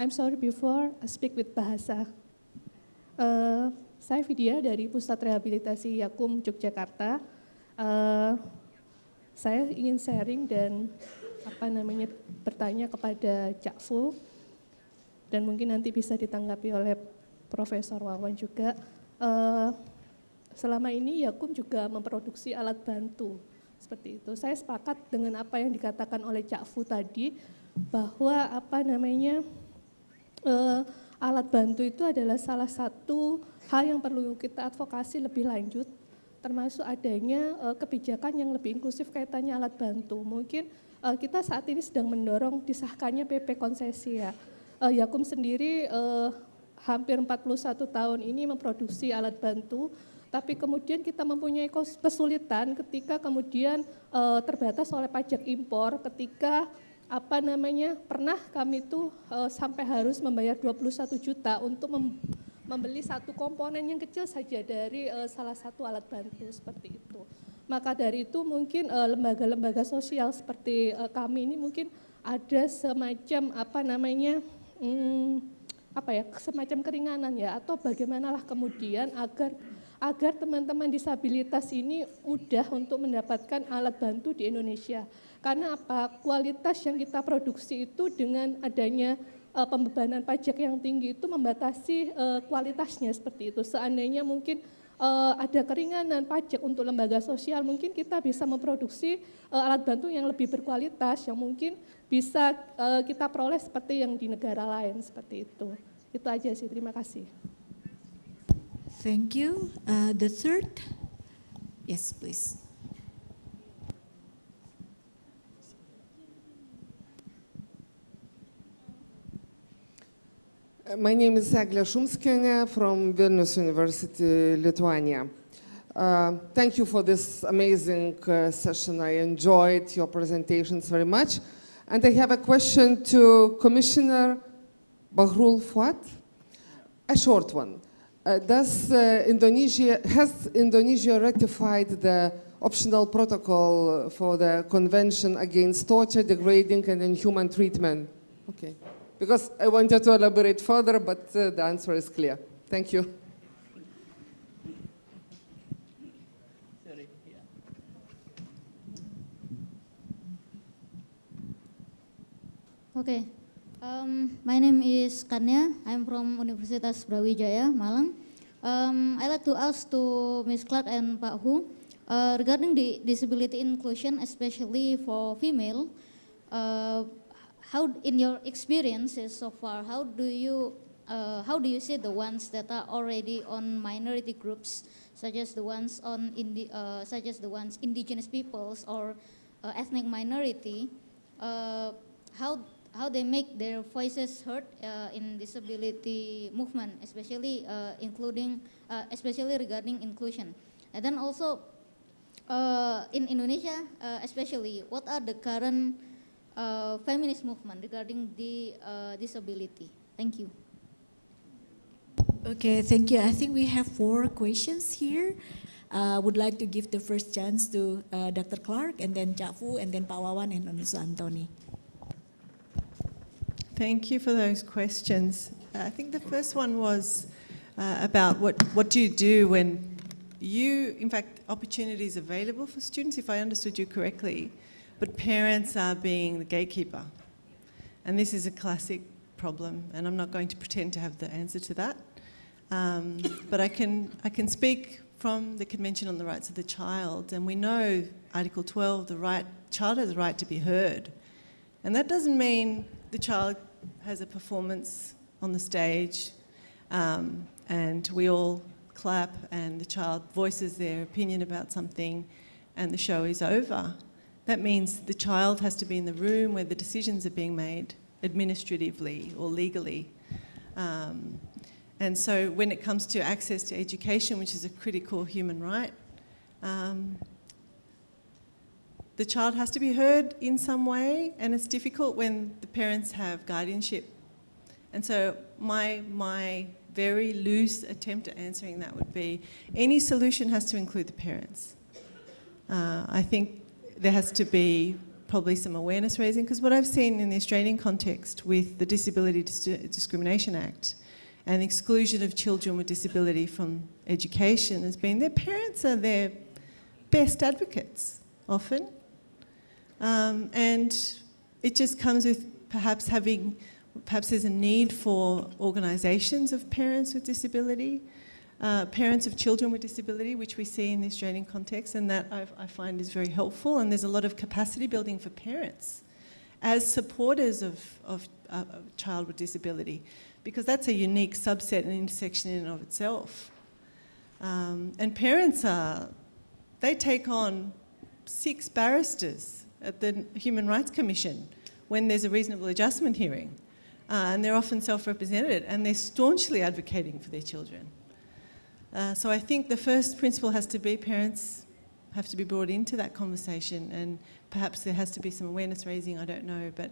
I'm sorry before I speak with bahasa. Saya Vidya dari Pusat Rehabilitasi Yakum Yogyakarta. Saya ingin sharing dan bertanya kepada Cak Fu, dan mungkin nanti bisa ditanggapi oleh Profesor Wawan juga. Selama ini Yakum juga memproduksi alat bantu seperti itu. Saya sepakat dengan apa yang dikatakan oleh Cak Fu tadi, bahwa alat bantu itu adalah salah satu hal yang perlu kita advokasi lebih lanjut, termasuk adanya kebijakan yang lebih inklusif kaitannya alat bantu. Mungkin kita saat ini sedang mendorong disahkannya PP konsesi ya. Yakum sendiri hampir 41 tahun ini memproduksi alat bantu, tapi kemudian kita mempunyai kesulitan ketika kemudian terbatas oleh pajak impor, ketika pernah kami tuh sampai harus membayar 21 juta untuk membeli satu komponen yang kecil saja dari salah satu alat bantu seperti itu. Maka dari itu mungkin lembaga-lembaga sosial seperti kami ini mungkin ada semacam semacam keringanan ya, atau bagaimanalah kemudian agar teman-teman disabilitas ini mudah untuk mendapatkan alat bantu di Indonesia. Karena kualitas yang kita produksi itu dengan adanya pembebanan pajak yang tinggi itu membatasi kualitasnya seperti itu. Seandainya mungkin ada keringanan pajak untuk lembaga sosial, mungkin kita bisa memproduksi alat bantu yang lebih berkualitas, yang mungkin bisa kita peroleh seperti yang di negara lain seperti itu. Itu aja sih, terima kasih. Thank you. The third, yes, please. My name is Eglė Šumskienė from Vilnius University, Lithuania. Thank you for this amazing session. I enjoyed your presentations very much. And I have a question to Commissioner Bahrul Fuad, a short one. Has Indonesia ratified the optional protocol for the Convention Against Torture, Degrading and Inhuman Treatment? Okay. Because I wanted to elaborate further, but the answer is clear. Thank you. Sorry, yeah. Okay. My name is Kanya. I'm from Universitas Brawijaya, Malang. I like to ask to Ms. Clark and Pak Hu regarding the disability inclusion, especially for female. How, in your experiences so far, how do you see the ones that are already on minority groups, such as the ones on indigenous peoples or ethnic minority? How they make their voices heard in disability movement, especially especially regarding inclusion. And then also in Indonesia, especially, what are the current feminist movement regarding the disability? Thank you. Okay, thank you. I think we have 4 questions here. Would like to give the first chance to Dr. Clark, and then Cak Fu, and then Pak Wawan, and also Anthony. Thank you for those questions. I think the first one was about what do you do when in fact, opportunities available for students, if I understood you correctly, but parents are being the gatekeeper. And this is a classic problem, and I'm not going to pretend to have the answer to that. But I can speak from the Convention on the Rights of the Child, and we know Article 12, the child has the right to be heard. And that doesn't mean the child has a performance on the stage and we all clap and the child voices their opinion about something and the show is over. That means the child has to be in the room where the decisions are being made administratively or legally. And so when it comes to access to education, which is a critical human right, the child has to be heard in some way, and it's difficult when the parents have guardianship. And so my very loose attempt at answering that would be, any solution has to include the parents. I think there has to be probably some awareness raising, because what I've seen in the Australian context with the Disability Discrimination Act and exclusion of children with disability from education has been their parents are their best advocates, often. And it just comes with perhaps there's a need for organisations of parents with disability, parents of children with disability, which we see in the Australian context, and that I find is very helpful. And there's a lot of capacity building for parents as supporters of a child with disability, because that's a unique subset and intersection in and of itself. And parents they take on 6 barristers at the Human Rights Commission when there's a reasonable adjustment hearing. And they're often self-represented, and they're staunchly advocating for their children. So I think the first principle has to be parents have to be brought into that conversation, and perhaps there has to be some awareness raising, I don't know, but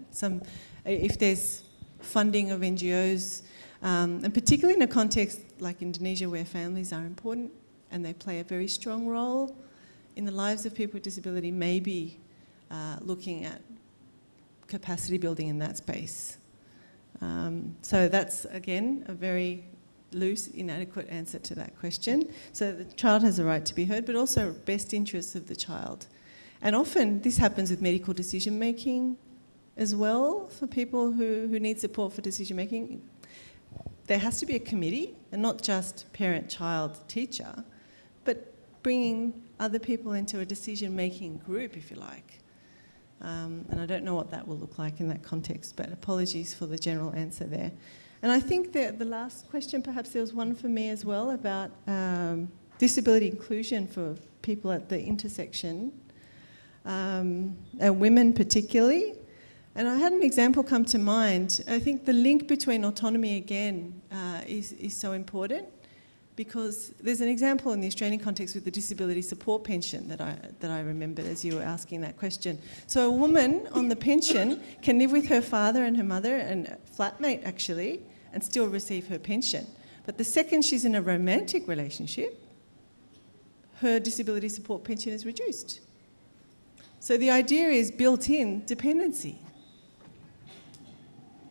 if there's funding of NGOs, and particularly in a context like Indonesia where families are important and they play a very strong role in the lives of people with disability, maybe looking at capacity building in that space. So that's, again, a very loose, inadequate answer to that question. So the child has a right to be heard, but also best interests of the child. And often this happens with medical decision making as well for people who need support for decision making. There has to be a committee, and not just parent, child, teacher, but bringing other people into a decision making group, if you like. And I don't know what that will look like in that context, but apologies for the general answer there. And I think that the last question, perhaps there was one for me as well, about disability inclusion for people at the intersection, and women particularly. And I had an example come to mind. I think the link between autonomy, again, is so important, because there's an example in the Australian context with the disability support pension that I remembered as you were asking that question. So a woman on the pension can live with her father and her mother and a flatmate, actually, and still receive her pension. But the second she's in a romantic relationship, her disability support pension is reduced. So the idea is built-in dependency.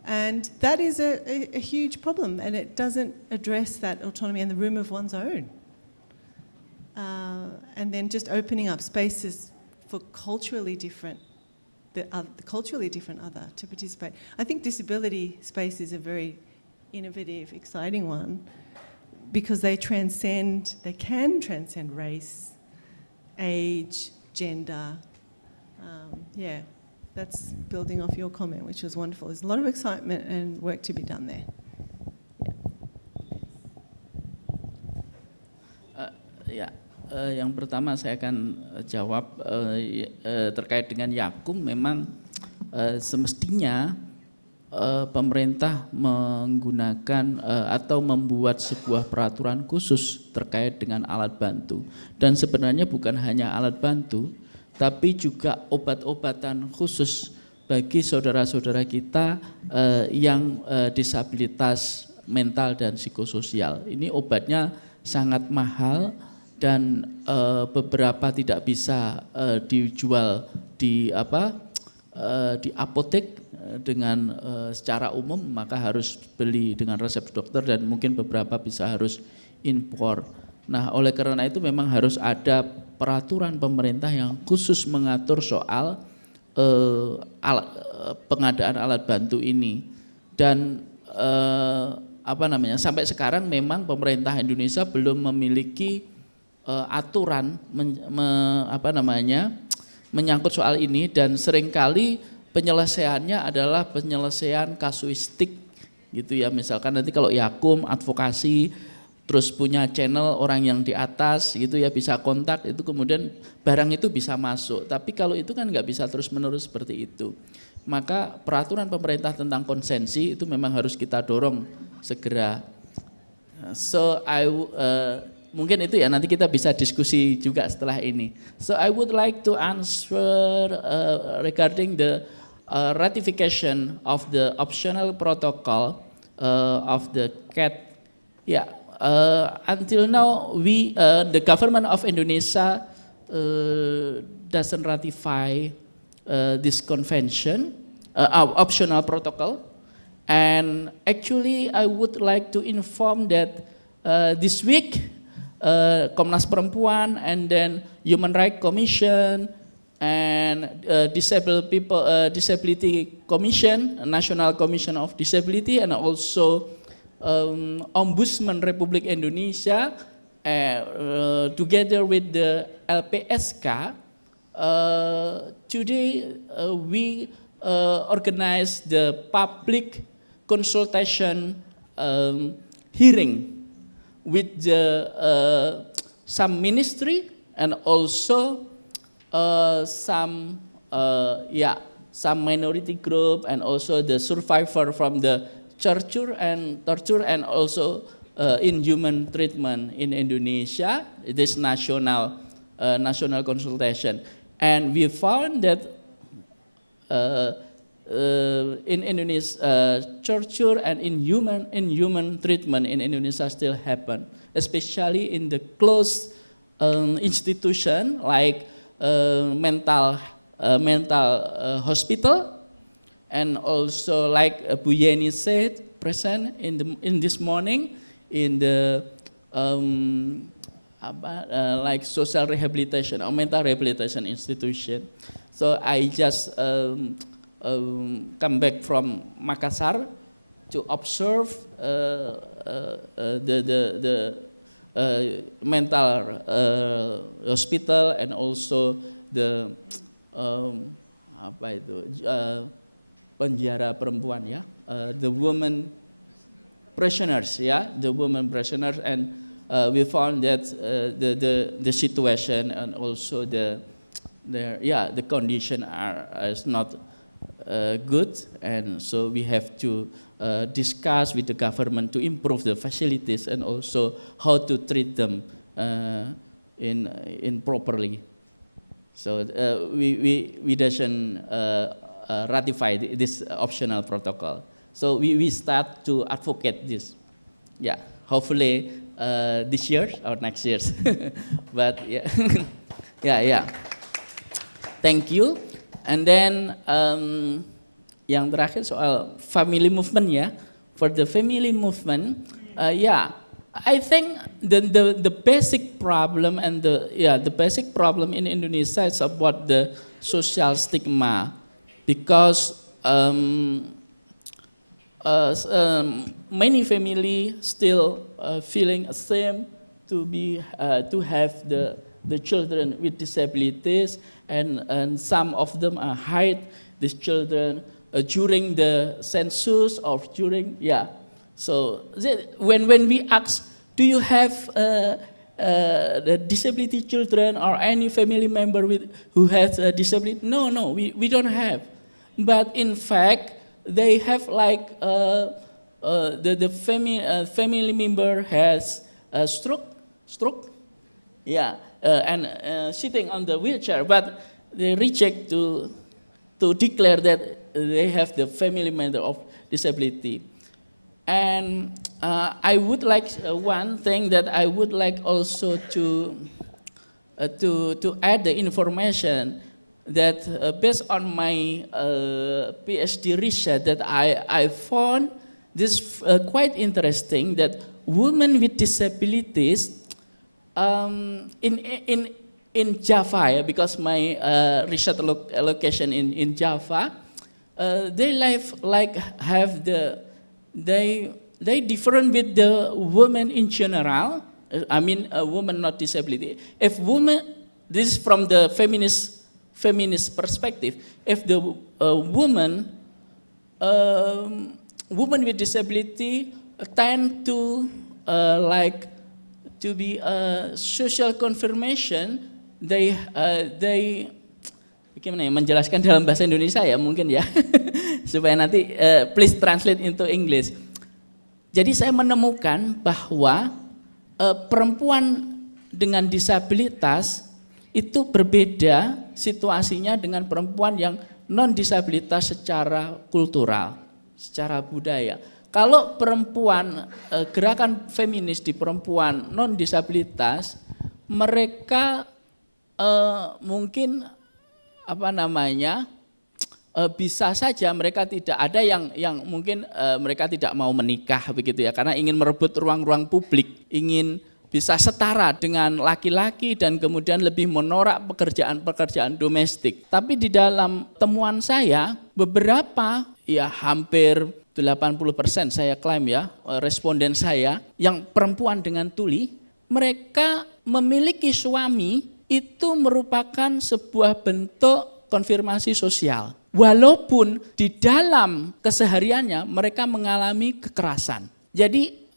And that is a huge problem, and it doesn't address that autonomy and the room of one's own. And then just opening up spaces for culturally different other to participate. I think disability space is a very innovative, exciting one, because they can transcend race, age, gender. Yeah, that's building off your comment, which was wonderful. There's a lot of excitement and work to be done there. Yang pertama saya akan jawab terkait dengan Yakum. Memang semestinya pemerintah menggunakan atau membuat sebuah peraturan khusus terkait dengan alat bantu. Dan sebenarnya bukan hanya alat bantu, tapi juga obat-obatan khusus bagi saudara-saudara kita yang disabilitas mental dan psikososial. Ini obatnya sangat mahal dan beberapa tidak bisa dijual di apotek dengan secara umum, maka harus beli dengan resep dokter dan mungkin beberapa bisa harus impor. Nah, oleh karena itu memang harus ada peraturan pemerintah yang khusus mengatur soal pengadaan alat bantu ini. Dan sampai sekarang memang pemerintah Indonesia belum memiliki aturan menyangkut soal ini, dan seringkali penyelesaiannya adalah penyelesaian kasuistik gitu ya. Misalkan nanti kalau Yakum advokasi terus punya channel orang yang di atas gitu ya, bisa kontak, itu kemudian barang itu bisa masuk. Tapi kalau itu kan nggak bisa terus menerus seperti itu. Maka peraturan pemerintah tentang konsensi itu memang harus kita dorong segera. So mungkin itu ya, nanti kita bisa diskusi juga setelah ini. So I would like to answer regarding the ratification of the optional protocol of the CAT. Yeah, until now the government of Indonesia doesn't ratify this convention, optional protocol. And actually I would like to inform that this week Komnas Perempuan and then Human Rights Commission and Disability Commission, National Commission of Disability, and also Ombudsman Republik Indonesia together with the LPSK. Today we organize the public consultation hearing with the some ministry and also some minority group and also the survivor from the torture and also inhuman treatment in Indonesia. It is national consultation, and we found that in Indonesia, torture and inhuman treatment in Indonesia still happen, especially in the closed institution like mental hospital, and also like Bu Yeni said, present in this morning in the like social rehabilitation or mental rehabilitation institution. So I just come back from Makassar to observe the mental hospital and also the penjara perempuan ya, the women prisoners ya, the women prisoners, and we found that the situation and also the condition is not good, and so we have to discuss with the government to improve the facilities and also how to treat them in properly. So we doesn't ratify this optional protocol. So we start to advocate this. Yeah. hopefully this year or next year. But yeah, yeah. Thank you. And then yang terakhir soal family movement ya. For the family movement, I think the basic problem and the basic problem in Indonesia is about the social stigma, because many family still feeling ashamed to have the children with disabilities, and some of them hide these children during the census or during So when we ask, do you have the disability children or any family member who has a disability? No, we don't have. But in fact, they have like the family member has a stroke, and sitting on the wheelchair, but they reject to declare that they have the family member of disability. And I would like one thing that I would like also to add the information that based on my PhD research that I found this quite interesting, that women with disabilities in Java, because my research location in Java, they have they different with the women in general. I mean, a woman not disability. If woman, this is from the feminist perspective. If the woman with disability tend to to be a social confirmation, they gimana ya, menjelaskan dalam bahasa Indonesia ya mungkin ya, supaya nanti please translate into English. Jadi saya menemukan bahwa perempuan dengan disabilitas itu berbeda situasinya dengan perempuan yang non disabilitas secara kultural, secara budaya. Kalau perempuan, gerakan feminis di perempuan non disabilitas, mereka mungkin bisa saja mereka tidak ada yang mungkin mereka tidak mau menikah begitu ya, karena ingin merebut ruang-ruang publik, ingin bisa setara dengan laki-laki dan kemudian lebih menorak pekerjaan-pekerjaan domestik. Tapi di dalam temuan saya, beberapa ya hampir 80% saya klaim ya, responden saya yang perempuan dengan tuli, mereka memiliki suami itu merupakan sebuah bentuk konfirmasi sosial. Walaupun di dalam kesehariannya mereka mengalami kekerasan. Jadi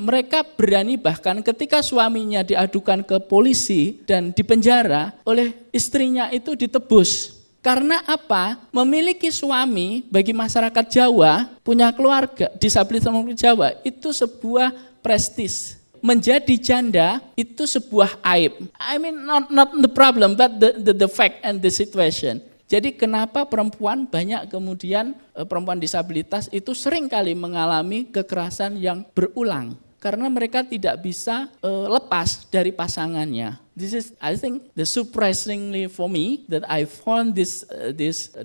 mereka berani bahkan ketika suaminya diadukan ke polisi dan dipenjara, oleh istrinya itu ditebus. Karena apa? Memiliki suami bagi masyarakat Jawa, punya keluarga disabilitas Jawa, itu sebuah prestis. Menjadi janda itu sebuah aib. I mean not the problem, but the fact and the situation. Jadi kenapa perempuan banyak kemudian perempuan disabilitas itu sering kali mengalami kekerasan yang berulang. Karena mereka tidak bisa lepas dari pasangannya. This is, I think, the surprisingly for me that I found this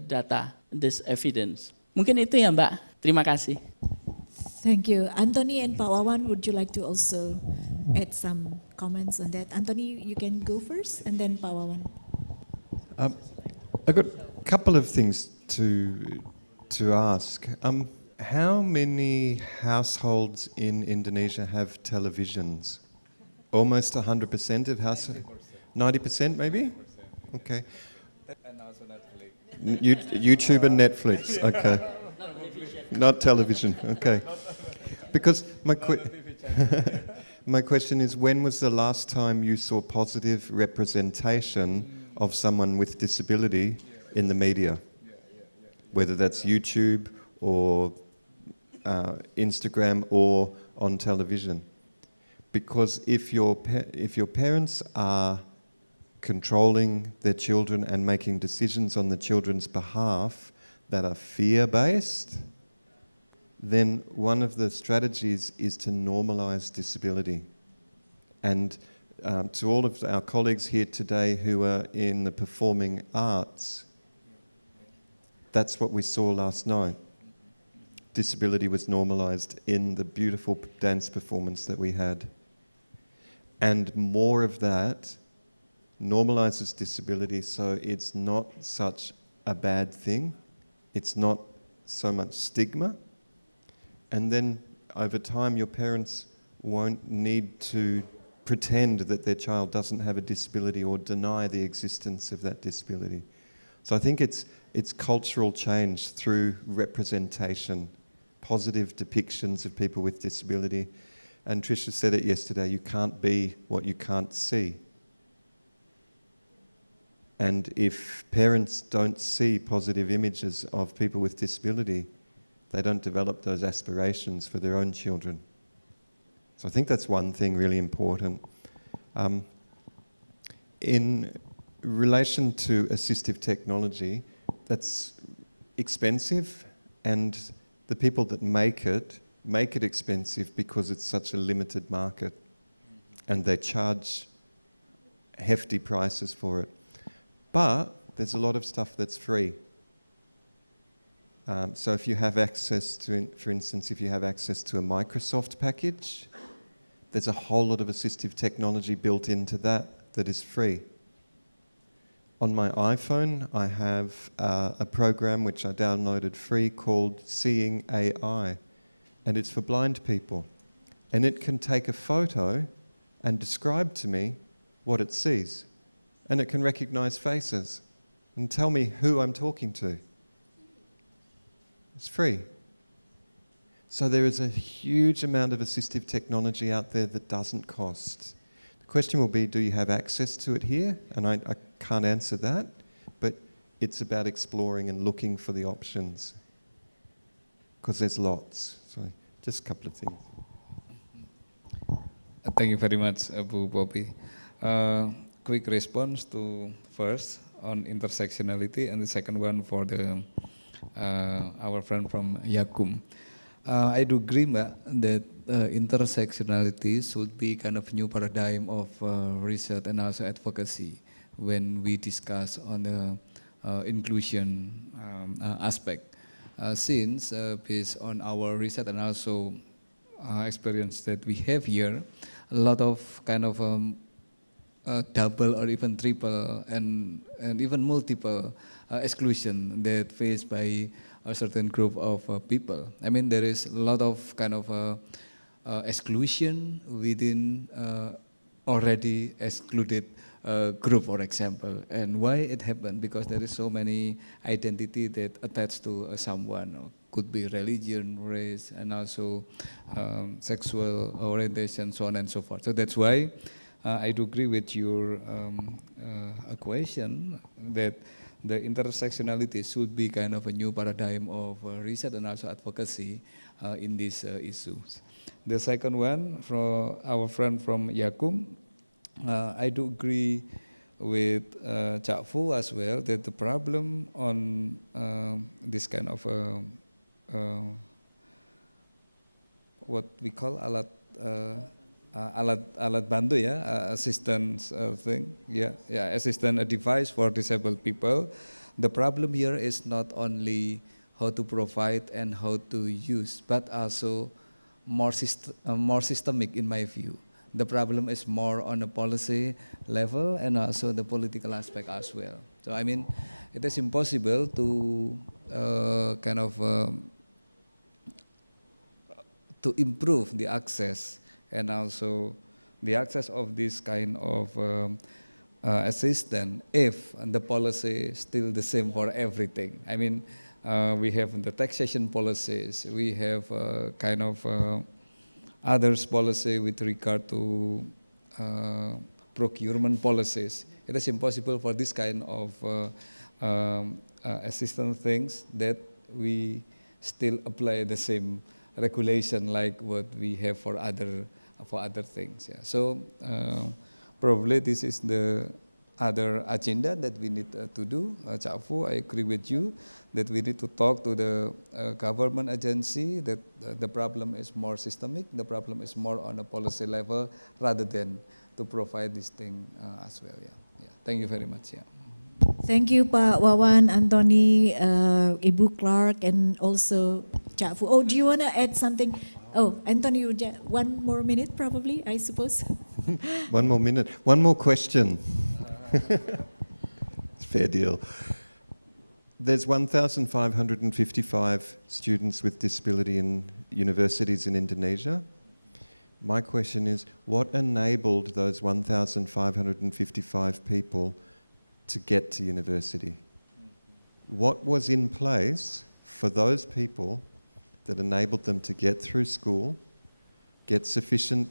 data, this evidence. Mungkin itu ya Mbak. Terima kasih. Thank you. Anthony and Pak Wawan, would you like to also add some comments on that? Anthony, you can go first, and then Pak Wawan. I've got a couple of things to ask. How many households in Indonesia have televisions? Almost 100% of households? 90% maybe? Okay. And also Netflix. YouTube and Netflix, okay. Not television, okay. Because my question is, when was the last time you saw positive representation of someone with disability in the media? Whether that's YouTube or Instagram or on television. Because if your parents are controlling their children and making decisions on the children's behalf that are fear-based, then one of the strategies is to normalize disability. And to all of our colleagues here today who are in the performing arts, that's what we saw last night. Disability was normalized in the beautiful dance performance that we had. And more of that normalizes disability so it's not such a bad thing. It's not so much stigma. And then over time, your parents won't need to pretend that their child doesn't have a disability or deny the existence of that disability. So I think it's cultural change through representation, positive depictions of people with disability. And Tricia said it yesterday, you can't be what you can't see. And if parents don't see positive images of people with disability, they don't develop those aspirations for their own children. So I think that's one thing really important. In relation to assistive technology, that's expensive, and the people that make it expensive because it's such a limited market, and they charge hefty prices for it. But there's a lot of stuff that's free. So if you have access to, for instance, if you have access to a Microsoft package, there's a whole lot of assistive technology built into that is free. On my iPhone, I have a program which I downloaded free called Seeing AI, and it's for blind people. And it can take a photo and describe to me what it sees. And it can recognize faces and tell me who I'm talking to. It's free. So there is a huge amount of assistive technology out there that doesn't cost. The question will be, do you have access to it here? And I can't answer that, but it's about exploring and looking for the options, because there's lots. So just a couple of things. Thank you very much, Bu Poppy. Quick response to first on intersectionality, and the second one for the our friend from Yakum. I do agree, Mbak, that intersectionality should be kind of new paradigm of research and also advocacy when we discuss on the inclusion aspect. Since based on our research and also experience that we have here, a lot of kind of double or even triple and even multiple exclusion that faced by a certain group of people. I mean, there is a lot of kind of exclusion within already excluded group, for example. And why it happened? Because there is so many identity that attached to someone. Could be religion, race, and also sexual orientation, so on and so forth. So that's why I do agree with your question that the intersectionality should be kind of a new paradigm of research and also advocacy in these issues. The second one, from our friend from Yakum, I do agree with Cak Fu as well, that the problem on this kind of what we call alat bantu, assistance thing, assistant device for disabled people. The problem here is not only how to provide and how to use, but also more systemic in my view. The problem is more on a policy level and also the political aspect as well. So I mean, it is impossible to to improve the access and also the access of this kind of assistance if the policy is still the same for everything. I mean, we have the taxation policies, we have kind of others policy with regard to procurement policies. It is impossible for this kind of assistance things that we still apply the same regulation like what we have for other things. Yeah. So probably this is the other agenda that we need to do. Cak Fu, I agree with you that we need to talk to the government agency, that the problem is more systemic, the problem is more on a policy level rather than to provide this thing as well. Yeah. Thank you very much. Yeah. Thank you, Pak Wawan, Anthony, Ibu Clark, and also Cak Fu. Oh, do you want to add something? Oh, Anthony, one more minute probably, I suppose. One more minute. One more question. Fair deal. There's 1,555 students with disability in universities in Indonesia. My question is, what enabled those 1,555 people to get to university? What was in place for those people that enabled them to get through school, get sufficient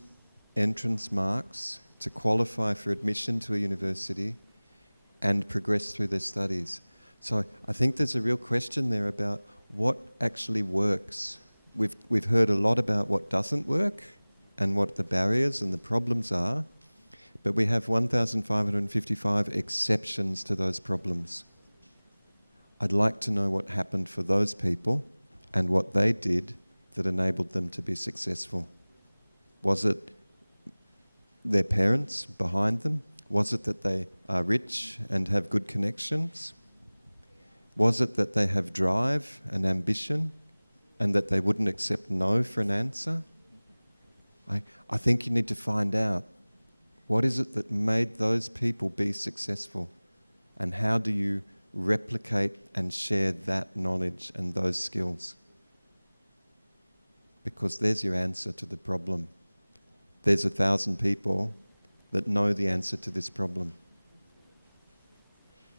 entrance marks to qualify for admission to a university and progress through their studies? So I think there's a real question there about what actually works. We've heard a lot about what doesn't work and what the barriers and the problems are, but we have 1,555 exceptions to those problems. I'd like to know what happened for those people and what they did that enabled them to be successful. Was it their parents behind them? Was it that they are rich and have good connections? Was it that they have drive and ambition and that they wouldn't accept no for an answer? I think you need to find out, what is it that made those people be successful? And how do you replicate and share that knowledge and those skills? Because there's your answer to the problem. There's 1,000 people that know the answer to this problem.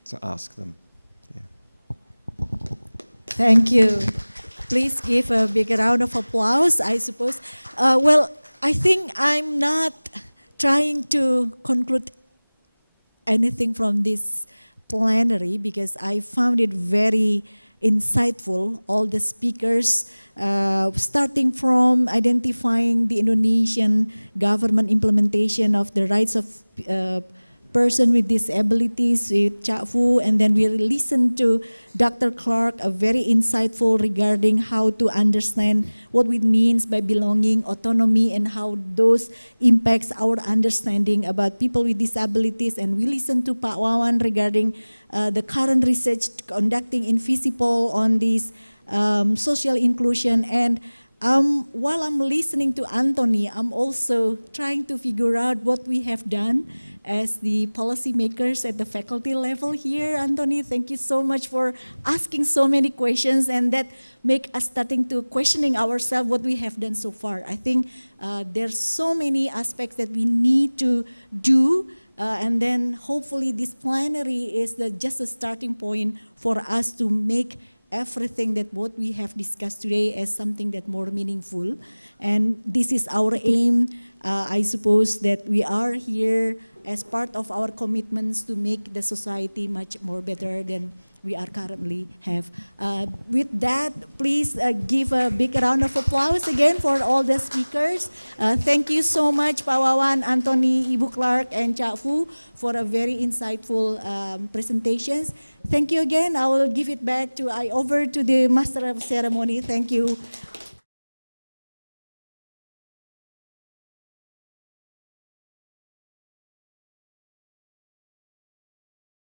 So ask them. Yeah. Thank you. Please give a big round of applause, I suppose. Well, I think I'm not trying to conclude anything from this plenary because I found it very insightful, all the speakers, starting from identifying the Indonesian government implementation of the rights of person with disabilities with Cak Fu, and then we listened to Dr. Clark, very insightful regarding how to understand what it means by belonging, autonomy, and how those impacts our understanding about people with disabilities. And we listened to Pak Wawan regarding the current research conducting in Visipol on this social inclusion. And while I'm listening to Anthony, I'm also trying to figure out what we have done as the policymakers at the faculty level here. Anthony, thank you so much for asking so many questions, and that make us starting to questioning ourselves what we have done so far. I think there's so many aspects that we need to do, and then hopefully this plenary is just a starting point for us to make everything that what we have discussed today as something that more meaningful. And this is our aim. I suppose that we are here as part of our commitments to make the society much more better than we are currently have. With that, please give a big round of applause again for all the speakers. Thank you so much, Pak Wawan, Anthony, Ibu Clark, and Cak Fu for a very insightful presentations. Thank you again. I will give it back over to the Master of Ceremony. Thank you.